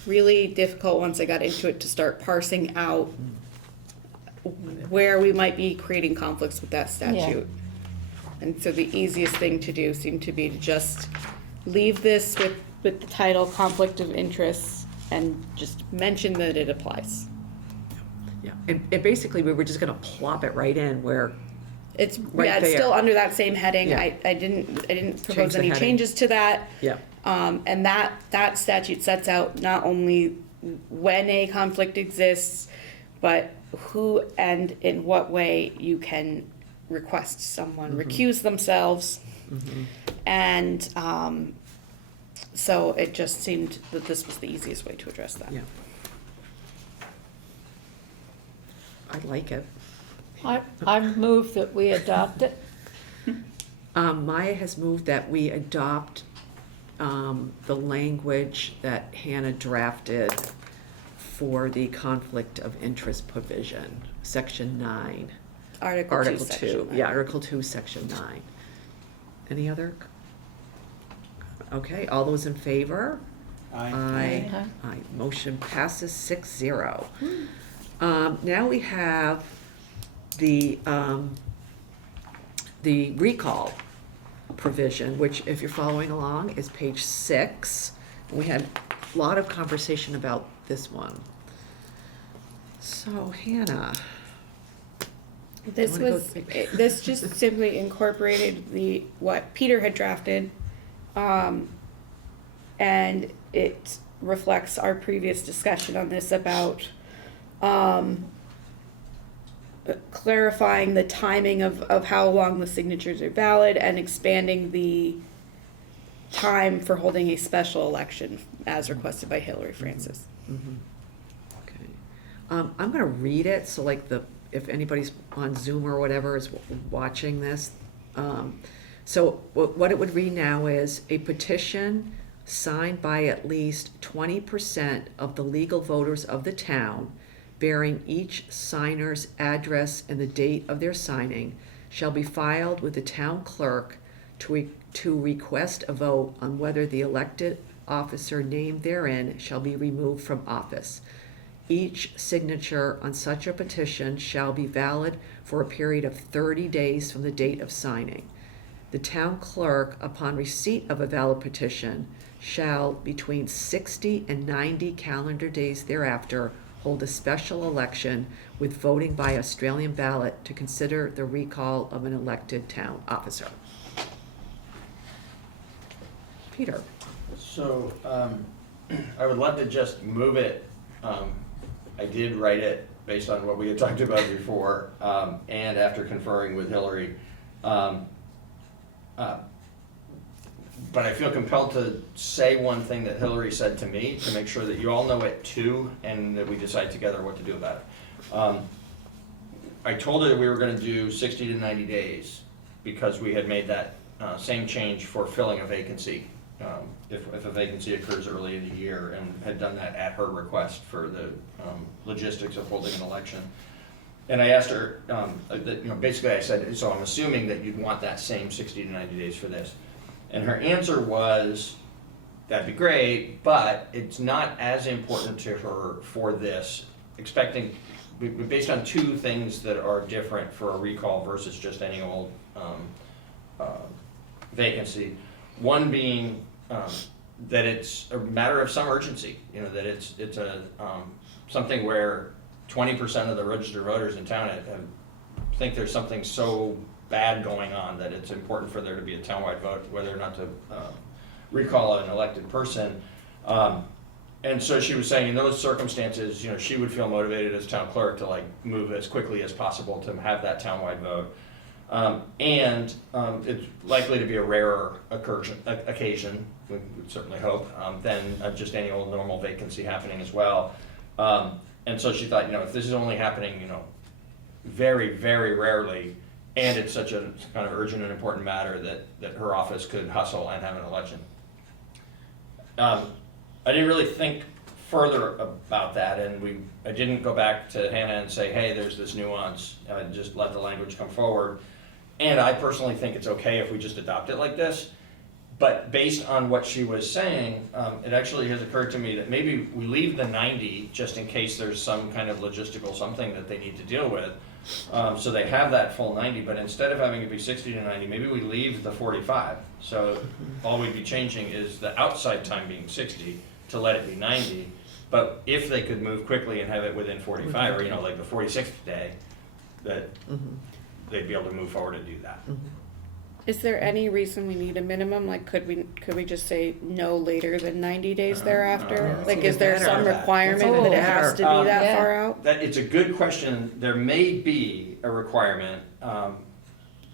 really difficult once I got into it to start parsing out where we might be creating conflicts with that statute. And so the easiest thing to do seemed to be to just leave this with the title conflict of interest and just mention that it applies. Yeah, and basically, we were just gonna plop it right in where, It's, Right yeah, it's still there. under that same heading. Yeah. I didn't Change propose the any heading. changes to that. yeah, And that statute sets out not only when a conflict exists, but who and in what way you can request someone recuse themselves. And so it just seemed that this was the easiest way to address that. yeah. I like it. I move that we adopt it. Maya has moved that we adopt the language that Hannah drafted for the conflict of interest provision, section 9. Article 2, section 2, 9. yeah, Article 2, section 9. Any other? Okay, all those in favor? Aye. Aye. Motion passes 6-0. Now we have the recall provision, which, if you're following along, is page 6. We had a lot of conversation about this one. So Hannah. This You wanna was, go- this just simply incorporated what Peter had drafted, and it reflects our previous discussion on this about, clarifying the timing of how long the signatures are valid and expanding the time for holding a special election as requested by Hillary Francis. Okay. I'm gonna read it, so like if anybody's on Zoom or whatever is watching this. So what it would read now is, a petition signed by at least 20% of the legal voters of the town, bearing each signer's address and the date of their signing, shall be filed with the town clerk to request a vote on whether the elected officer named therein shall be removed from office. Each signature on such a petition shall be valid for a period of 30 days from the date of signing. The town clerk, upon receipt of a valid petition, shall, between 60 and 90 calendar days thereafter, hold a special election with voting by Australian ballot to consider the recall of an elected town officer. Peter. So, I would love to just move it. I did write it based on what we had talked about before, and after conferring with Hillary. But I feel compelled to say one thing that Hillary said to me, to make sure that you all know it too, and that we decide together what to do about it. I told her that we were gonna do 60 to 90 days, because we had made that same change for filling a vacancy. If a vacancy occurs early in the year, and had done that at her request for the logistics of holding an election. And I asked her, that, basically I said, so I'm assuming that you'd want that same 60 to 90 days for this. And her answer was, that'd be great, but it's not as important to her for this, based on two things that are different for a recall versus just any old vacancy. One being that it's a matter of some urgency, that it's a something where 20% of the registered voters in town think there's something so bad going on, that it's important for there to be a townwide vote, whether or not to recall an elected person. And so she was saying in those circumstances, you know, she would feel motivated as town clerk to like move as quickly as possible to have that townwide vote. It's likely to be a rarer occasion, we would certainly hope, than just any old normal vacancy happening as well. And so she thought, you know, if this is only happening, you know, very, very rarely, and it's such a kind of urgent and important matter that her office could hustle and have an election. I didn't really think further about that, and I didn't go back to Hannah and say, hey, there's this nuance, just let the language come forward. And I personally think it's okay if we just adopt it like this, but based on what she was saying, it actually has occurred to me that maybe we leave the 90 just in case there's some kind of logistical something that they need to deal with. So they have that full 90, but instead of having it be 60 to 90, maybe we leave the 45. So all we'd be changing is the outside time being 60 to let it be 90. But if they could move quickly and have it within 45, or you know, like the 46th day, that they'd be able to move forward and do that. Is there any reason we need a minimum? Like, could we just say no later than 90 days thereafter? Like, is there better. some That's requirement even that it has to be better. that Yeah. far out? That it's a good question. There may be a requirement,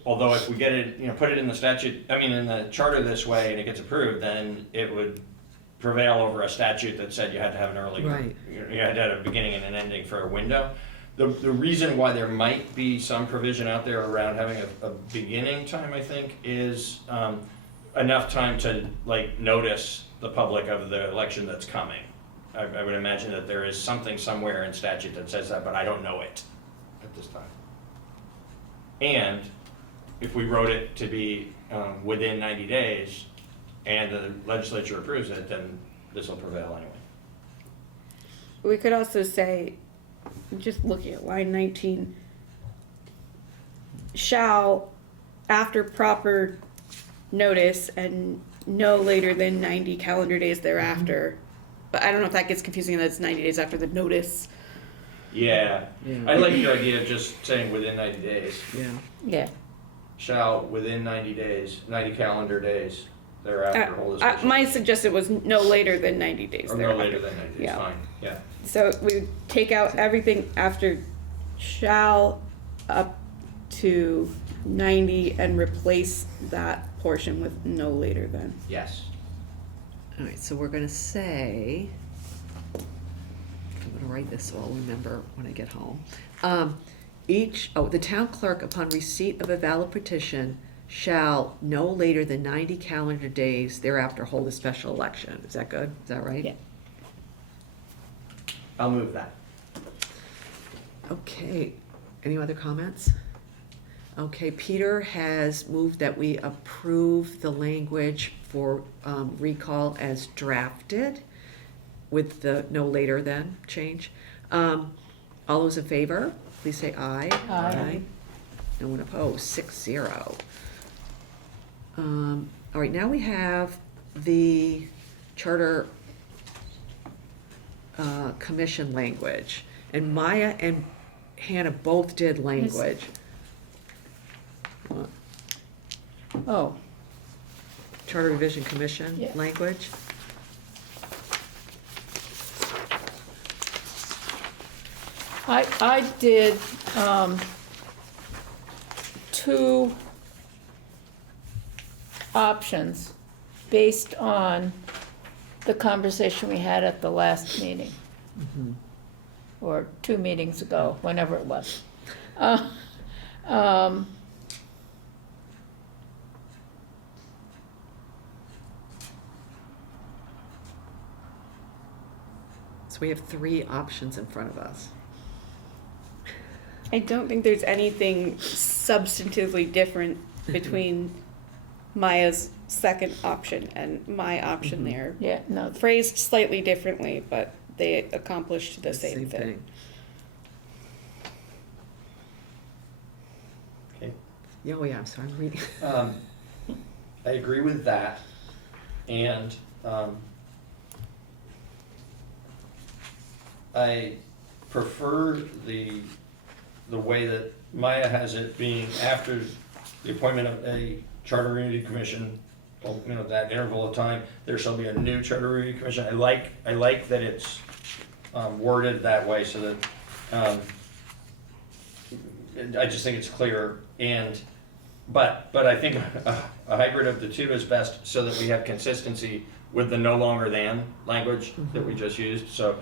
although if we get it, you know, put it in the statute, I mean, in the charter this way, and it gets approved, then it would prevail over a statute that said you had to have an early, Right. you had to have a beginning and an ending for a window. The reason why there might be some provision out there around having a beginning time, I think, is enough time to like notice the public of the election that's coming. I would imagine that there is something somewhere in statute that says that, but I don't know it at this time. And if we wrote it to be within 90 days and the legislature approves it, then this will prevail anyway. We could also say, just looking at line 19, shall, after proper notice and no later than 90 calendar days thereafter. But I don't know if that gets confusing, that it's 90 days after the notice. Yeah, Yeah. I like your idea of just saying within 90 days. Yeah. Yeah. Shall within 90 days, 90 calendar days thereafter hold a special. My suggestion was no later than 90 days Or no thereafter. later than 90 days, Yeah. fine, yeah. So we would take out everything after shall up to 90 and replace that portion with no later than. Yes. All right, so we're gonna say, I'm gonna write this so I'll remember when I get home. The town clerk, upon receipt of a valid petition, shall no later than 90 calendar days thereafter hold a special election. Is that good? Is that right? Yeah. I'll move that. Okay, any other comments? Okay, Peter has moved that we approve the language for recall as drafted with the no later than change. All those in favor, please say aye. Aye. No one opposed, 6-0. All right, now we have the charter commission language. And Maya and Hannah both did language. Oh, Charter Revision Commission Yeah. language. I did, two options based on the conversation we had at the last meeting. Or 2 meetings ago, whenever it was. So we have 3 options in front of us. I don't think there's anything substantively different between Maya's second option and my option there. Yeah, no, Phrased slightly differently, but they accomplished the same thing. Okay. Oh, yeah, I'm sorry, I'm reading. I agree with that, and I prefer the way that Maya has it being after the appointment of a charter review commission, that interval of time, there shall be a new charter review commission. I like that it's worded that way so that, I just think it's clear but I think a hybrid of the two is best so that we have consistency with the no longer than language that we just used. So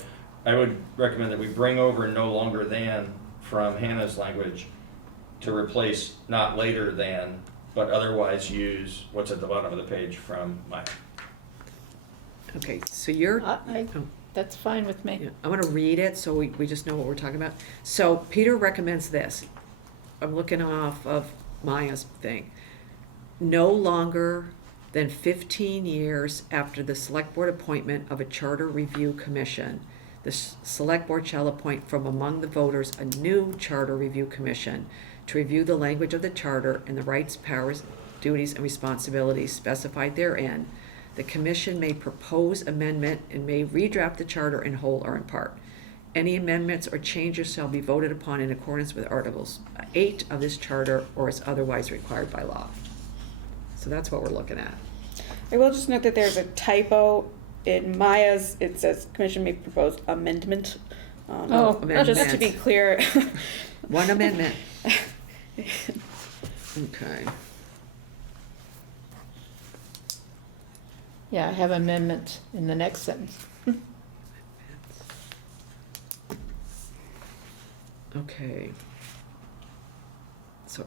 I would recommend that we bring over no longer than from Hannah's language to replace not later than, but otherwise use what's at the bottom of the page from Maya. Okay, so you're, That's fine with me. yeah, I'm gonna read it so we just know what we're talking about. So Peter recommends this. I'm looking off of Maya's thing. No longer than 15 years after the select board appointment of a charter review commission, the select board shall appoint from among the voters a new charter review commission to review the language of the charter and the rights, powers, duties, and responsibilities specified therein. The commission may propose amendment and may redraft the charter in whole or in part. Any amendments or changes shall be voted upon in accordance with Articles 8 of this charter or as otherwise required by law. So that's what we're looking at. I will just note that there's a typo in Maya's. It says commission may propose amendment. Just to be clear. One amendment. Okay. Yeah, I have amendment in the next sentence. Okay. So,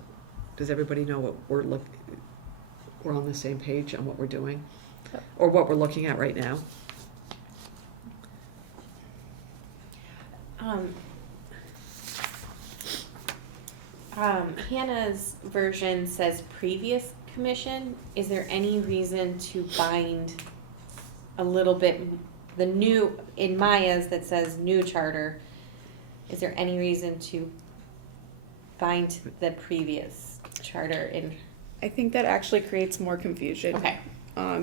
does everybody know what we're on the same page on what we're doing? Or what we're looking at right now? Hannah's version says previous commission. Is there any reason to bind a little bit the new, in Maya's that says new charter, is there any reason to bind the previous charter in? I think that actually creates more confusion. Okay.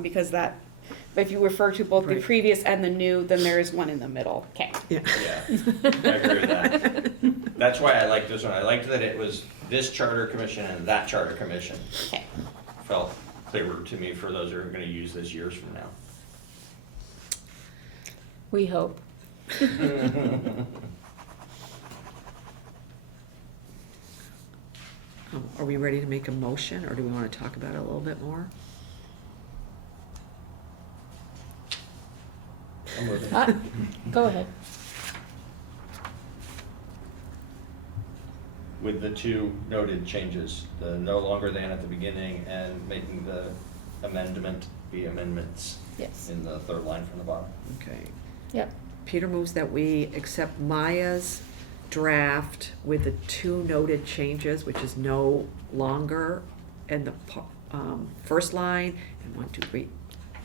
Because but if you refer to both the Right. previous and the new, then there is one in the middle. Okay. Yeah. Yeah, I agree with that. That's why I like this one. I liked that it was this charter commission and that charter commission. Okay. Felt clearer to me for those who are gonna use this years from now. We hope. Are we ready to make a motion, or do we want to talk about it a little bit more? I'm moving. Go ahead. With the two noted changes, the no longer than at the beginning and making the amendment be amendments Yes. in the third line from the bottom. Okay. Yep. Peter moves that we accept Maya's draft with the two noted changes, which is no longer in the first line, and 1, 2, 3,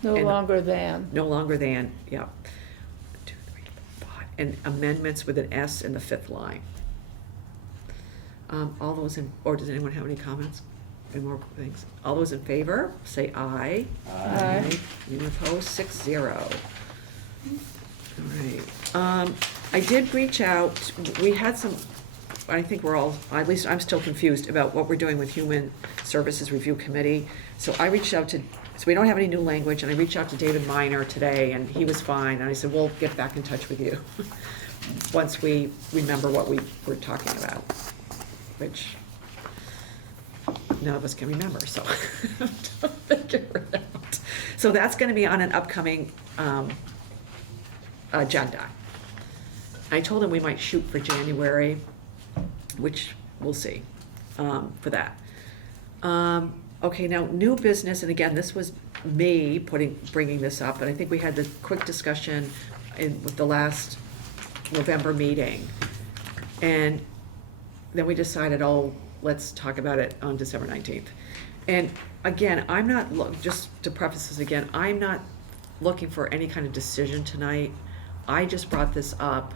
No And- longer than. no longer than, yeah. 1, 2, 3, 4, 5, and amendments with an S in the fifth line. All those in, or does anyone have any comments? Any more things? All those in favor, say aye. Aye. Anyone opposed? 6-0. All right. I did reach out, we had some, I think we're all, at least I'm still confused about what we're doing with Human Services Review Committee. So I reached out to, so we don't have any new language, and I reached out to David Minor today, and he was fine, and I said, we'll get back in touch with you once we remember what we were talking about, which none of us can remember, so figure it out. So that's gonna be on an upcoming agenda. I told him we might shoot for January, which we'll see for that. Okay, now new business, and again, this was me bringing this up, and I think we had the quick discussion with the last November meeting. And then we decided, let's talk about it on December 19th. And again, I'm not, just to preface this again, I'm not looking for any kind of decision tonight. I just brought this up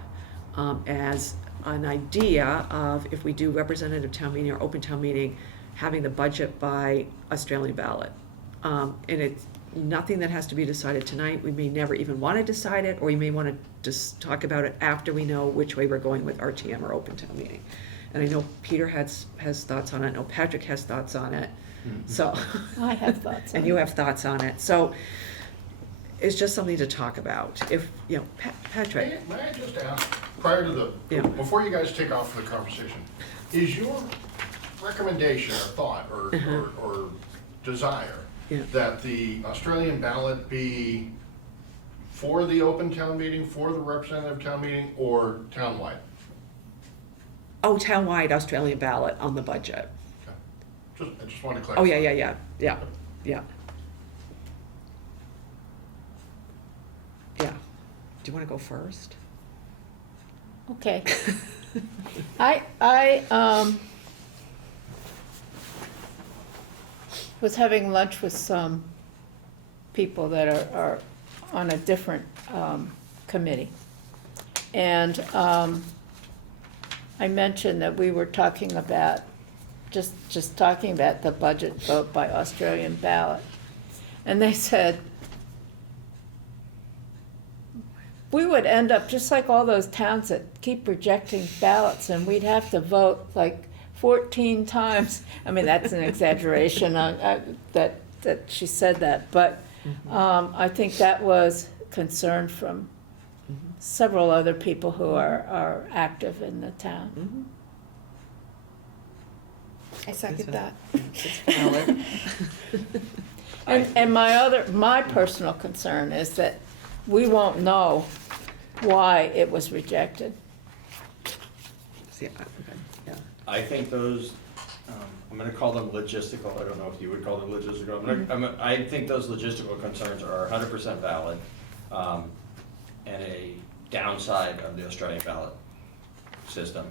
as an idea of, if we do representative town meeting or open town meeting, having the budget by Australian ballot. And it's nothing that has to be decided tonight. We may never even want to decide it, or we may want to just talk about it after we know which way we're going with RTM or open town meeting. And I know Peter has thoughts on it, I know Patrick has thoughts on it, so. I have thoughts on And you it. have thoughts on it, so it's just something to talk about. If, you know, Patrick, May I just ask, prior to the, Yeah. before you guys take off for the conversation, is your recommendation or thought or desire Yeah. that the Australian ballot be for the open town meeting, for the representative town meeting, or townwide? oh, townwide Australian ballot on the budget. I just want to clarify. Oh, yeah. Yeah. Do you wanna go first? Okay. I was having lunch with some people that are on a different committee. And I mentioned that we were talking about, just talking about the budget vote by Australian ballot. And they said, we would end up just like all those towns that keep rejecting ballots, and we'd have to vote like 14 times. I mean, that's an exaggeration that she said that, but I think that was concern from several other people who are active in the town. I second that. It's valid. And my personal concern is that we won't know why it was rejected. See, okay, yeah. I think those, I'm gonna call them logistical, I don't know if you would call them logistical, I think those logistical concerns are 100% valid, and a downside of the Australian ballot system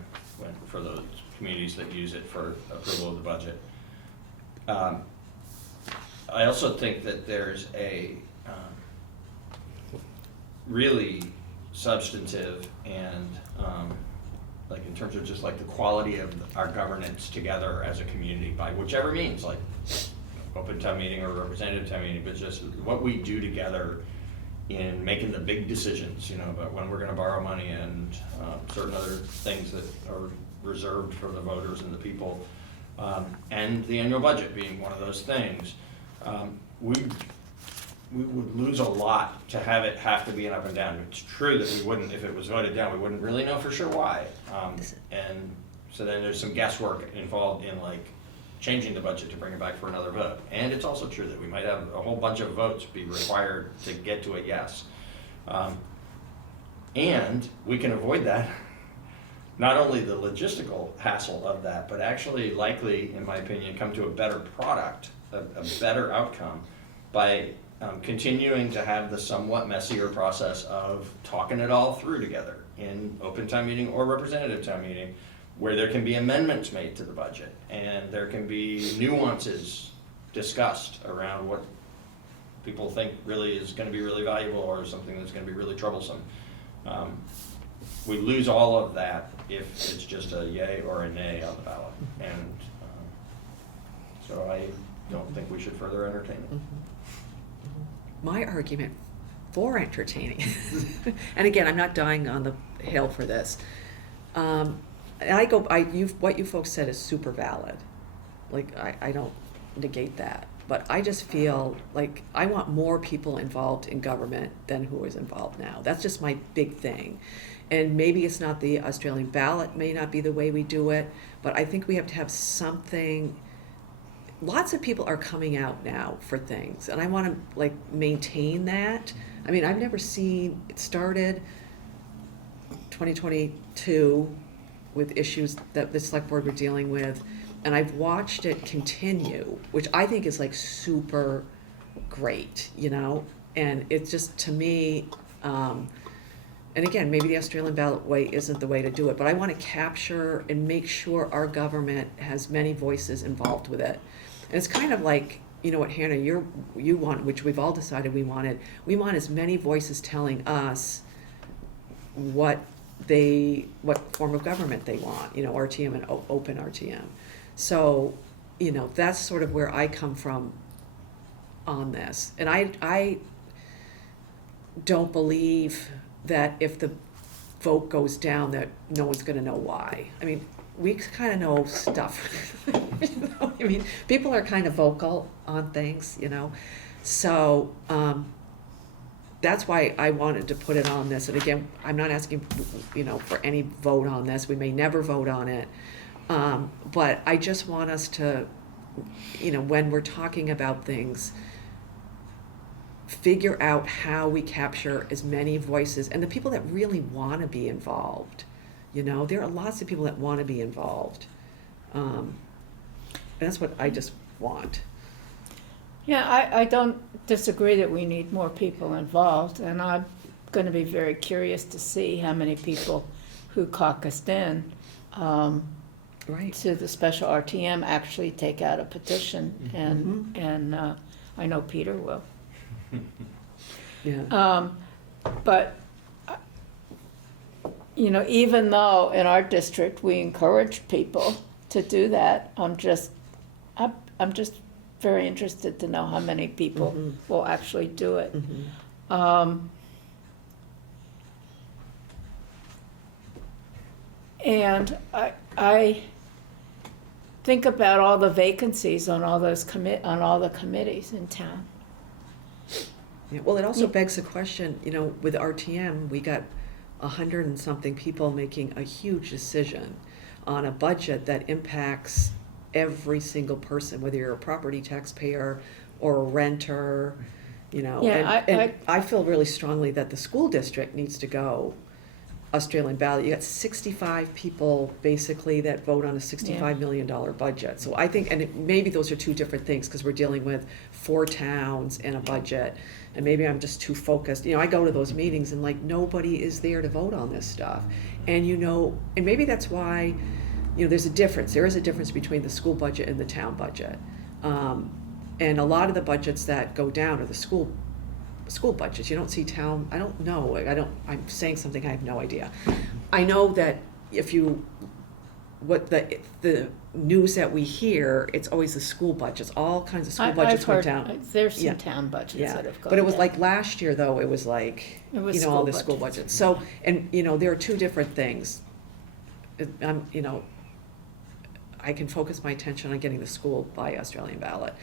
for those communities that use it for approval of the budget. I also think that there's a really substantive and like in terms of just like the quality of our governance together as a community by whichever means, like open town meeting or representative town meeting, but just what we do together in making the big decisions, you know, about when we're gonna borrow money and certain other things that are reserved for the voters and the people, and the annual budget being one of those things. We would lose a lot to have it have to be an up and down. It's true that we wouldn't, if it was voted down, we wouldn't really know for sure why. And so then there's some guesswork involved in like changing the budget to bring it back for another vote. And it's also true that we might have a whole bunch of votes be required to get to a yes. And we can avoid that, not only the logistical hassle of that, but actually likely, in my opinion, come to a better product, a better outcome by continuing to have the somewhat messier process of talking it all through together in open town meeting or representative town meeting, where there can be amendments made to the budget and there can be nuances discussed around what people think really is going to be really valuable or something that's going to be really troublesome. We lose all of that if it's just a yay or a nay on the ballot, and so I don't think we should further entertain it. My argument for entertaining, and again, I'm not dying on the hill for this. And what you folks said is super valid. Like, I don't negate that, but I just feel like I want more people involved in government than who is involved now. That's just my big thing. And maybe it's not the Australian ballot, may not be the way we do it, but I think we have to have something. Lots of people are coming out now for things, and I want to like maintain that. I mean, I've never seen it started 2022 with issues that the select board were dealing with, and I've watched it continue, which I think is like super great, you know. And it's just, to me, and again, maybe the Australian ballot way isn't the way to do it, but I want to capture and make sure our government has many voices involved with it. And it's kind of like, you know what, Hannah, you want, which we've all decided we wanted. We want as many voices telling us what form of government they want, you know, RTM and open RTM. So, you know, that's sort of where I come from on this. And I don't believe that if the vote goes down that no one's going to know why. I mean, we kind of know stuff. You know, I mean, people are kind of vocal on things, you know, so that's why I wanted to put it on this. And again, I'm not asking, you know, for any vote on this. We may never vote on it, but I just want us to, you know, when we're talking about things, figure out how we capture as many voices and the people that really want to be involved. You know, there are lots of people that want to be involved. And that's what I just want. Yeah, I don't disagree that we need more people involved, and I'm going to be very curious to see how many people who caucused in Right. to the special RTM actually take out a petition, and I know Peter will. Yeah. But, you know, even though in our district we encourage people to do that, I'm just very interested to know how many people will actually do it. And I think about all the vacancies on all those on all the committees in town. Yeah, well, it also begs the question, you know, with RTM, we got 100 and something people making a huge decision on a budget that impacts every single person, whether you're a property taxpayer or a renter, you know. Yeah, and I feel really strongly that the school district needs to go Australian ballot. You got 65 people basically that vote on a $65 million budget. So I think, and maybe those are two different things because we're dealing with 4 towns and a budget. And maybe I'm just too focused. You know, I go to those meetings and like nobody is there to vote on this stuff. And you know, and maybe that's why, you know, there's a difference. There is a difference between the school budget and the town budget. And a lot of the budgets that go down are the school budgets. You don't see town, I don't know, I'm saying something I have no idea. I know that what the news that we hear, it's always the school budgets, all kinds of school budgets I've go heard, down. there's some Yeah. town budgets Yeah, that have gone but it was down. like last year though, it was like, It was you know, all the school school budgets. budgets. So, and you know, there are two different things. You know, I can focus my attention on getting the school by Australian ballot.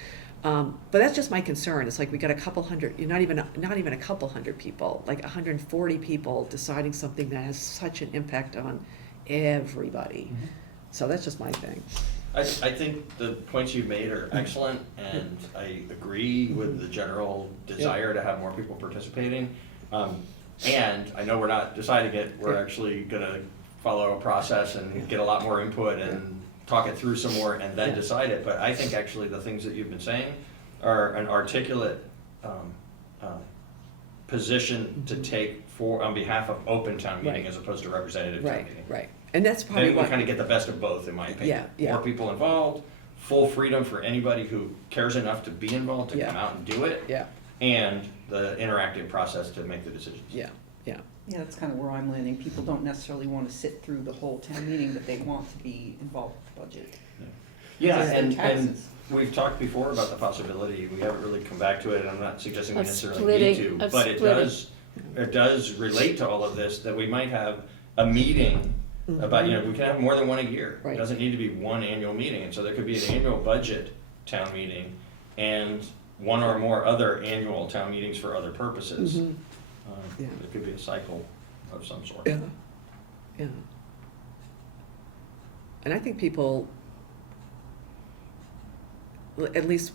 But that's just my concern. It's like we got a couple hundred, not even a couple hundred people, like 140 people deciding something that has such an impact on everybody. So that's just my thing. I think the points you made are excellent, and I agree with the general desire to have more people participating. And I know we're not deciding it, we're actually gonna follow a process and get a lot more input and talk it through some more and then decide it. But I think actually the things that you've been saying are an articulate position to take on behalf of open town meeting Right. as opposed to representative town Right, meeting. right. And that's probably Then we what. kind of get the best of both, in my opinion. Yeah, yeah. More people involved, full freedom for anybody who cares enough to be involved to Yeah. come out and do it, Yeah, and the interactive process to make the decisions. yeah, yeah. Yeah, that's kind of where I'm landing. People don't necessarily want to sit through the whole town meeting, but they want to be involved with the budget. Yeah, Because and they're taxes. we've talked before about the possibility, we haven't really come back to it, and I'm not suggesting we Of necessarily need splitting- to, of but it does relate to all of this, that we might have a meeting about, you know, we can have more than one a year. It Right. doesn't need to be one annual meeting, and so there could be an annual budget town meeting and one or more other annual town meetings for other purposes. Yeah. It could be a cycle of some sort. Yeah, yeah. And I think people, at least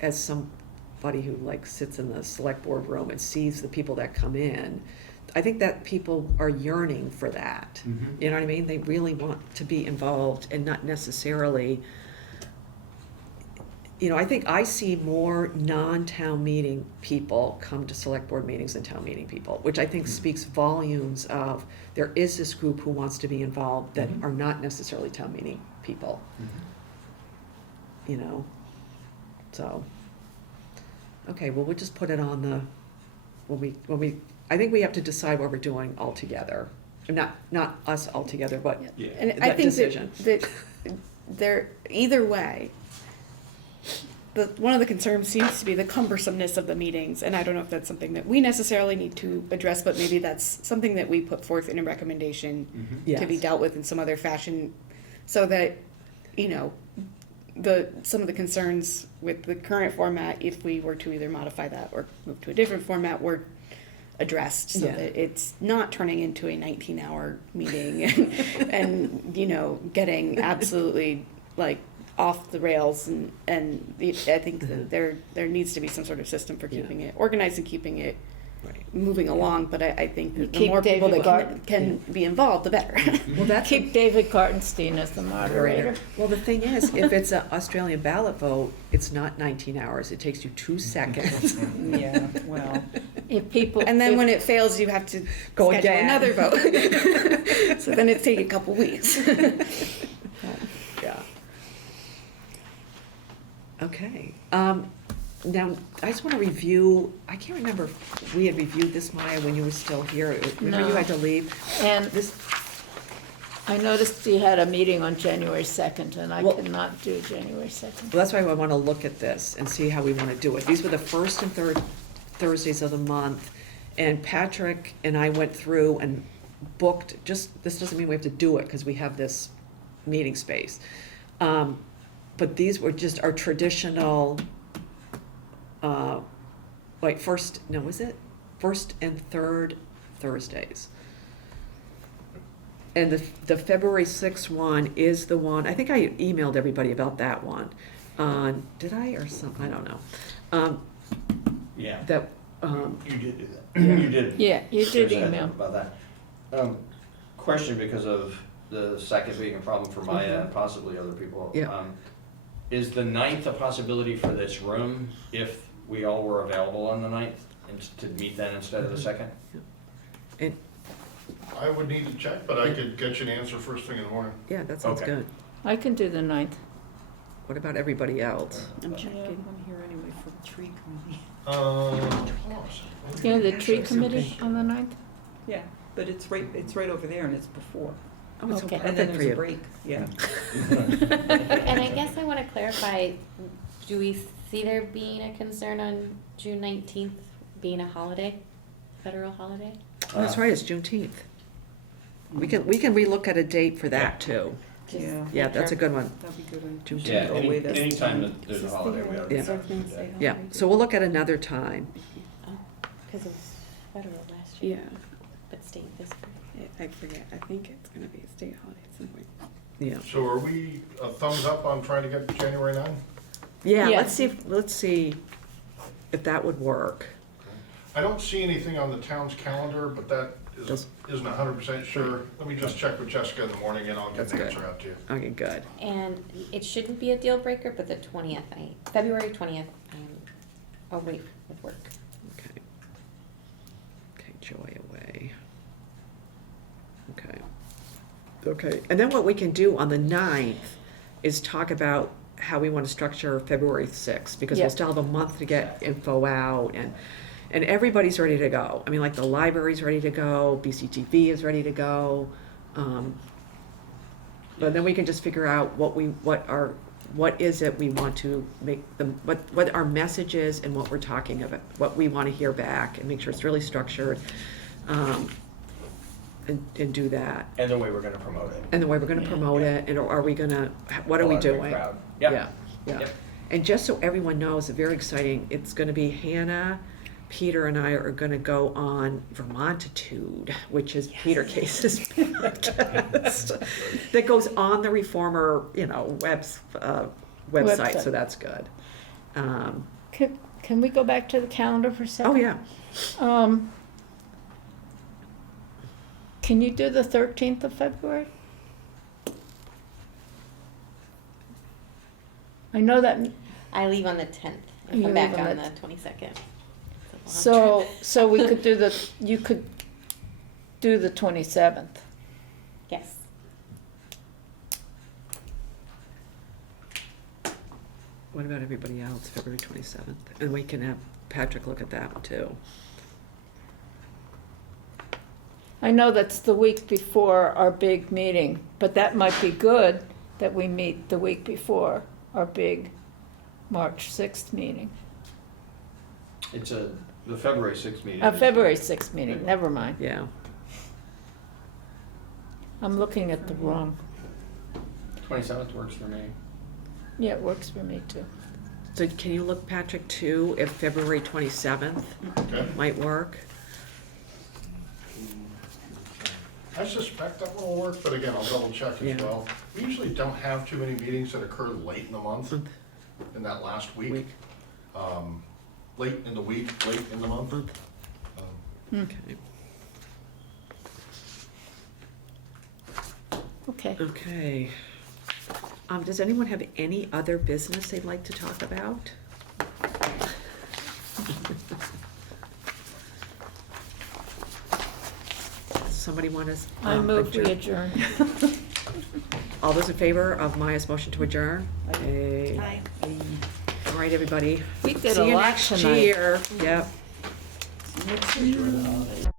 as somebody who like sits in the select board room and sees the people that come in, I think that people are yearning for that. You know what I mean? They really want to be involved and not necessarily, you know, I think I see more non-town meeting people come to select board meetings than town meeting people, which I think speaks volumes of there is this group who wants to be involved that are not necessarily town meeting people. You know, so, okay, well, we'll just put it on the, when we, I think we have to decide what we're doing all together. Not us all together, but Yeah. And I that think decision. that they're, either way, one of the concerns seems to be the cumbersomeness of the meetings, and I don't know if that's something that we necessarily need to address, but maybe that's something that we put forth in a recommendation to be Yes. dealt with in some other fashion, so that, you know, some of the concerns with the current format, if we were to either modify that or move to a different format, were addressed, so Yeah. that it's not turning into a 19-hour meeting and, you know, getting absolutely like off the rails, and I think that there needs to be some sort of system for keeping it organized and keeping it Right. moving along, but I think that the Keep more people David that can be involved, the better. Well, that's Keep David Kartenstein as the moderator. Well, the thing is, if it's an Australian ballot vote, it's not 19 hours. It takes you 2 seconds. Yeah, well, If people. And then if- when it fails, you have to Go schedule again. another vote. So then it's taking a couple weeks. Yeah. Okay. Now, I just want to review, I can't remember if we had reviewed this, Maya, when you were still here. Remember you No. had to leave? And This, I noticed you had a meeting on January 2nd, and I Well- could not do January 2nd. well, that's why I want to look at this and see how we want to do it. These were the first and third Thursdays of the month, and Patrick and I went through and booked, this doesn't mean we have to do it, because we have this meeting space. But these were just our traditional, like first and third Thursdays. And the February 6th one is the one, I think I emailed everybody about that one. Did I, or something, I don't know. Yeah, That, you did do that. You did. Yeah, you did There's that email. about that. Question, because of the second being a problem for Maya and possibly other people. Yeah. Is the 9th a possibility for this room if we all were available on the 9th and to meet then instead of the 2nd? and, I would need to check, but I could get you an answer first thing in the morning. yeah, that sounds Okay. good. I can do the 9th. What about everybody else? I'm yeah, checking. I'm here anyway for the tree committee. You know, the tree committee on the 9th? Yeah, but it's right over there and it's before. Oh, it's so Okay. And then perfect for there's a you. break, yeah. And I guess I want to clarify, do we see there being a concern on June 19th being a holiday, federal holiday? Oh, that's right, it's Juneteenth. We can relook at a date for that too. Just Yeah. Yeah, make that's a sure. good one. That'd be good. on Juneteenth. Yeah, Throw away this anytime time. that there's a holiday, we ought to Yeah. have to do that. Yeah, so we'll look at another time. Oh, because it was federal last year, Yeah, but state this year. I forget. I think it's gonna be a state holiday at some point. Yeah. So are we a thumbs up on trying to get January 9? Yeah, Yeah. let's see if that would work. I don't see anything on the town's calendar, but that Does- isn't 100% sure. Let me just check with Jessica in the morning and I'll get That's an good. answer out to you. Okay, good. And it shouldn't be a deal breaker, but the 20th, February 20th, I'm away with work. Okay. Okay, Joy away. Okay. Okay, and then what we can do on the 9th is talk about how we want to structure February 6th, because Yeah. we'll still have a month to get info out, and everybody's ready to go. I mean, like, the library's ready to go, BCTV is ready to go. But then we can just figure out what is it we want to make what our message is and what we're talking about, what we want to hear back, and make sure it's really structured, and do that. And the way we're gonna promote it. And the way we're gonna promote it, and are we gonna, what are we We'll have a big doing? crowd. Yeah, Yep. yeah. Yep. And just so everyone knows, it's very exciting, it's gonna be Hannah, Peter and I are gonna go on Vermontitude, which is Peter Case's podcast. That goes on the Reformer, website, Website. so that's good. Can we go back to the calendar for a second? Oh, yeah, Can you do the 13th of February? I know that, I leave on the 10th and You come back leave on on the the 22nd. so we could do you could do the 27th. Yes. what about everybody else, February 27th? And we can have Patrick look at that too. I know that's the week before our big meeting, but that might be good that we meet the week before our big March 6th meeting. It's the February 6th meeting. February 6th meeting, never mind. Yeah. I'm looking at the wrong, 27th works for me. yeah, it works for me too. So can you look, Patrick, too, if February 27th Okay. might work? I suspect that one will work, but again, I'll double check as Yeah. well. We usually don't have too many meetings that occur late in the month, in that last week. Late in the week, late in the month. Okay. Okay. Okay. Does anyone have any other business they'd like to talk about? Somebody want to? I move we adjourn. All those in favor of Maya's motion to adjourn? Aye. All right, everybody. We did See a you lot next tonight. year. Yep. Enjoy the holiday.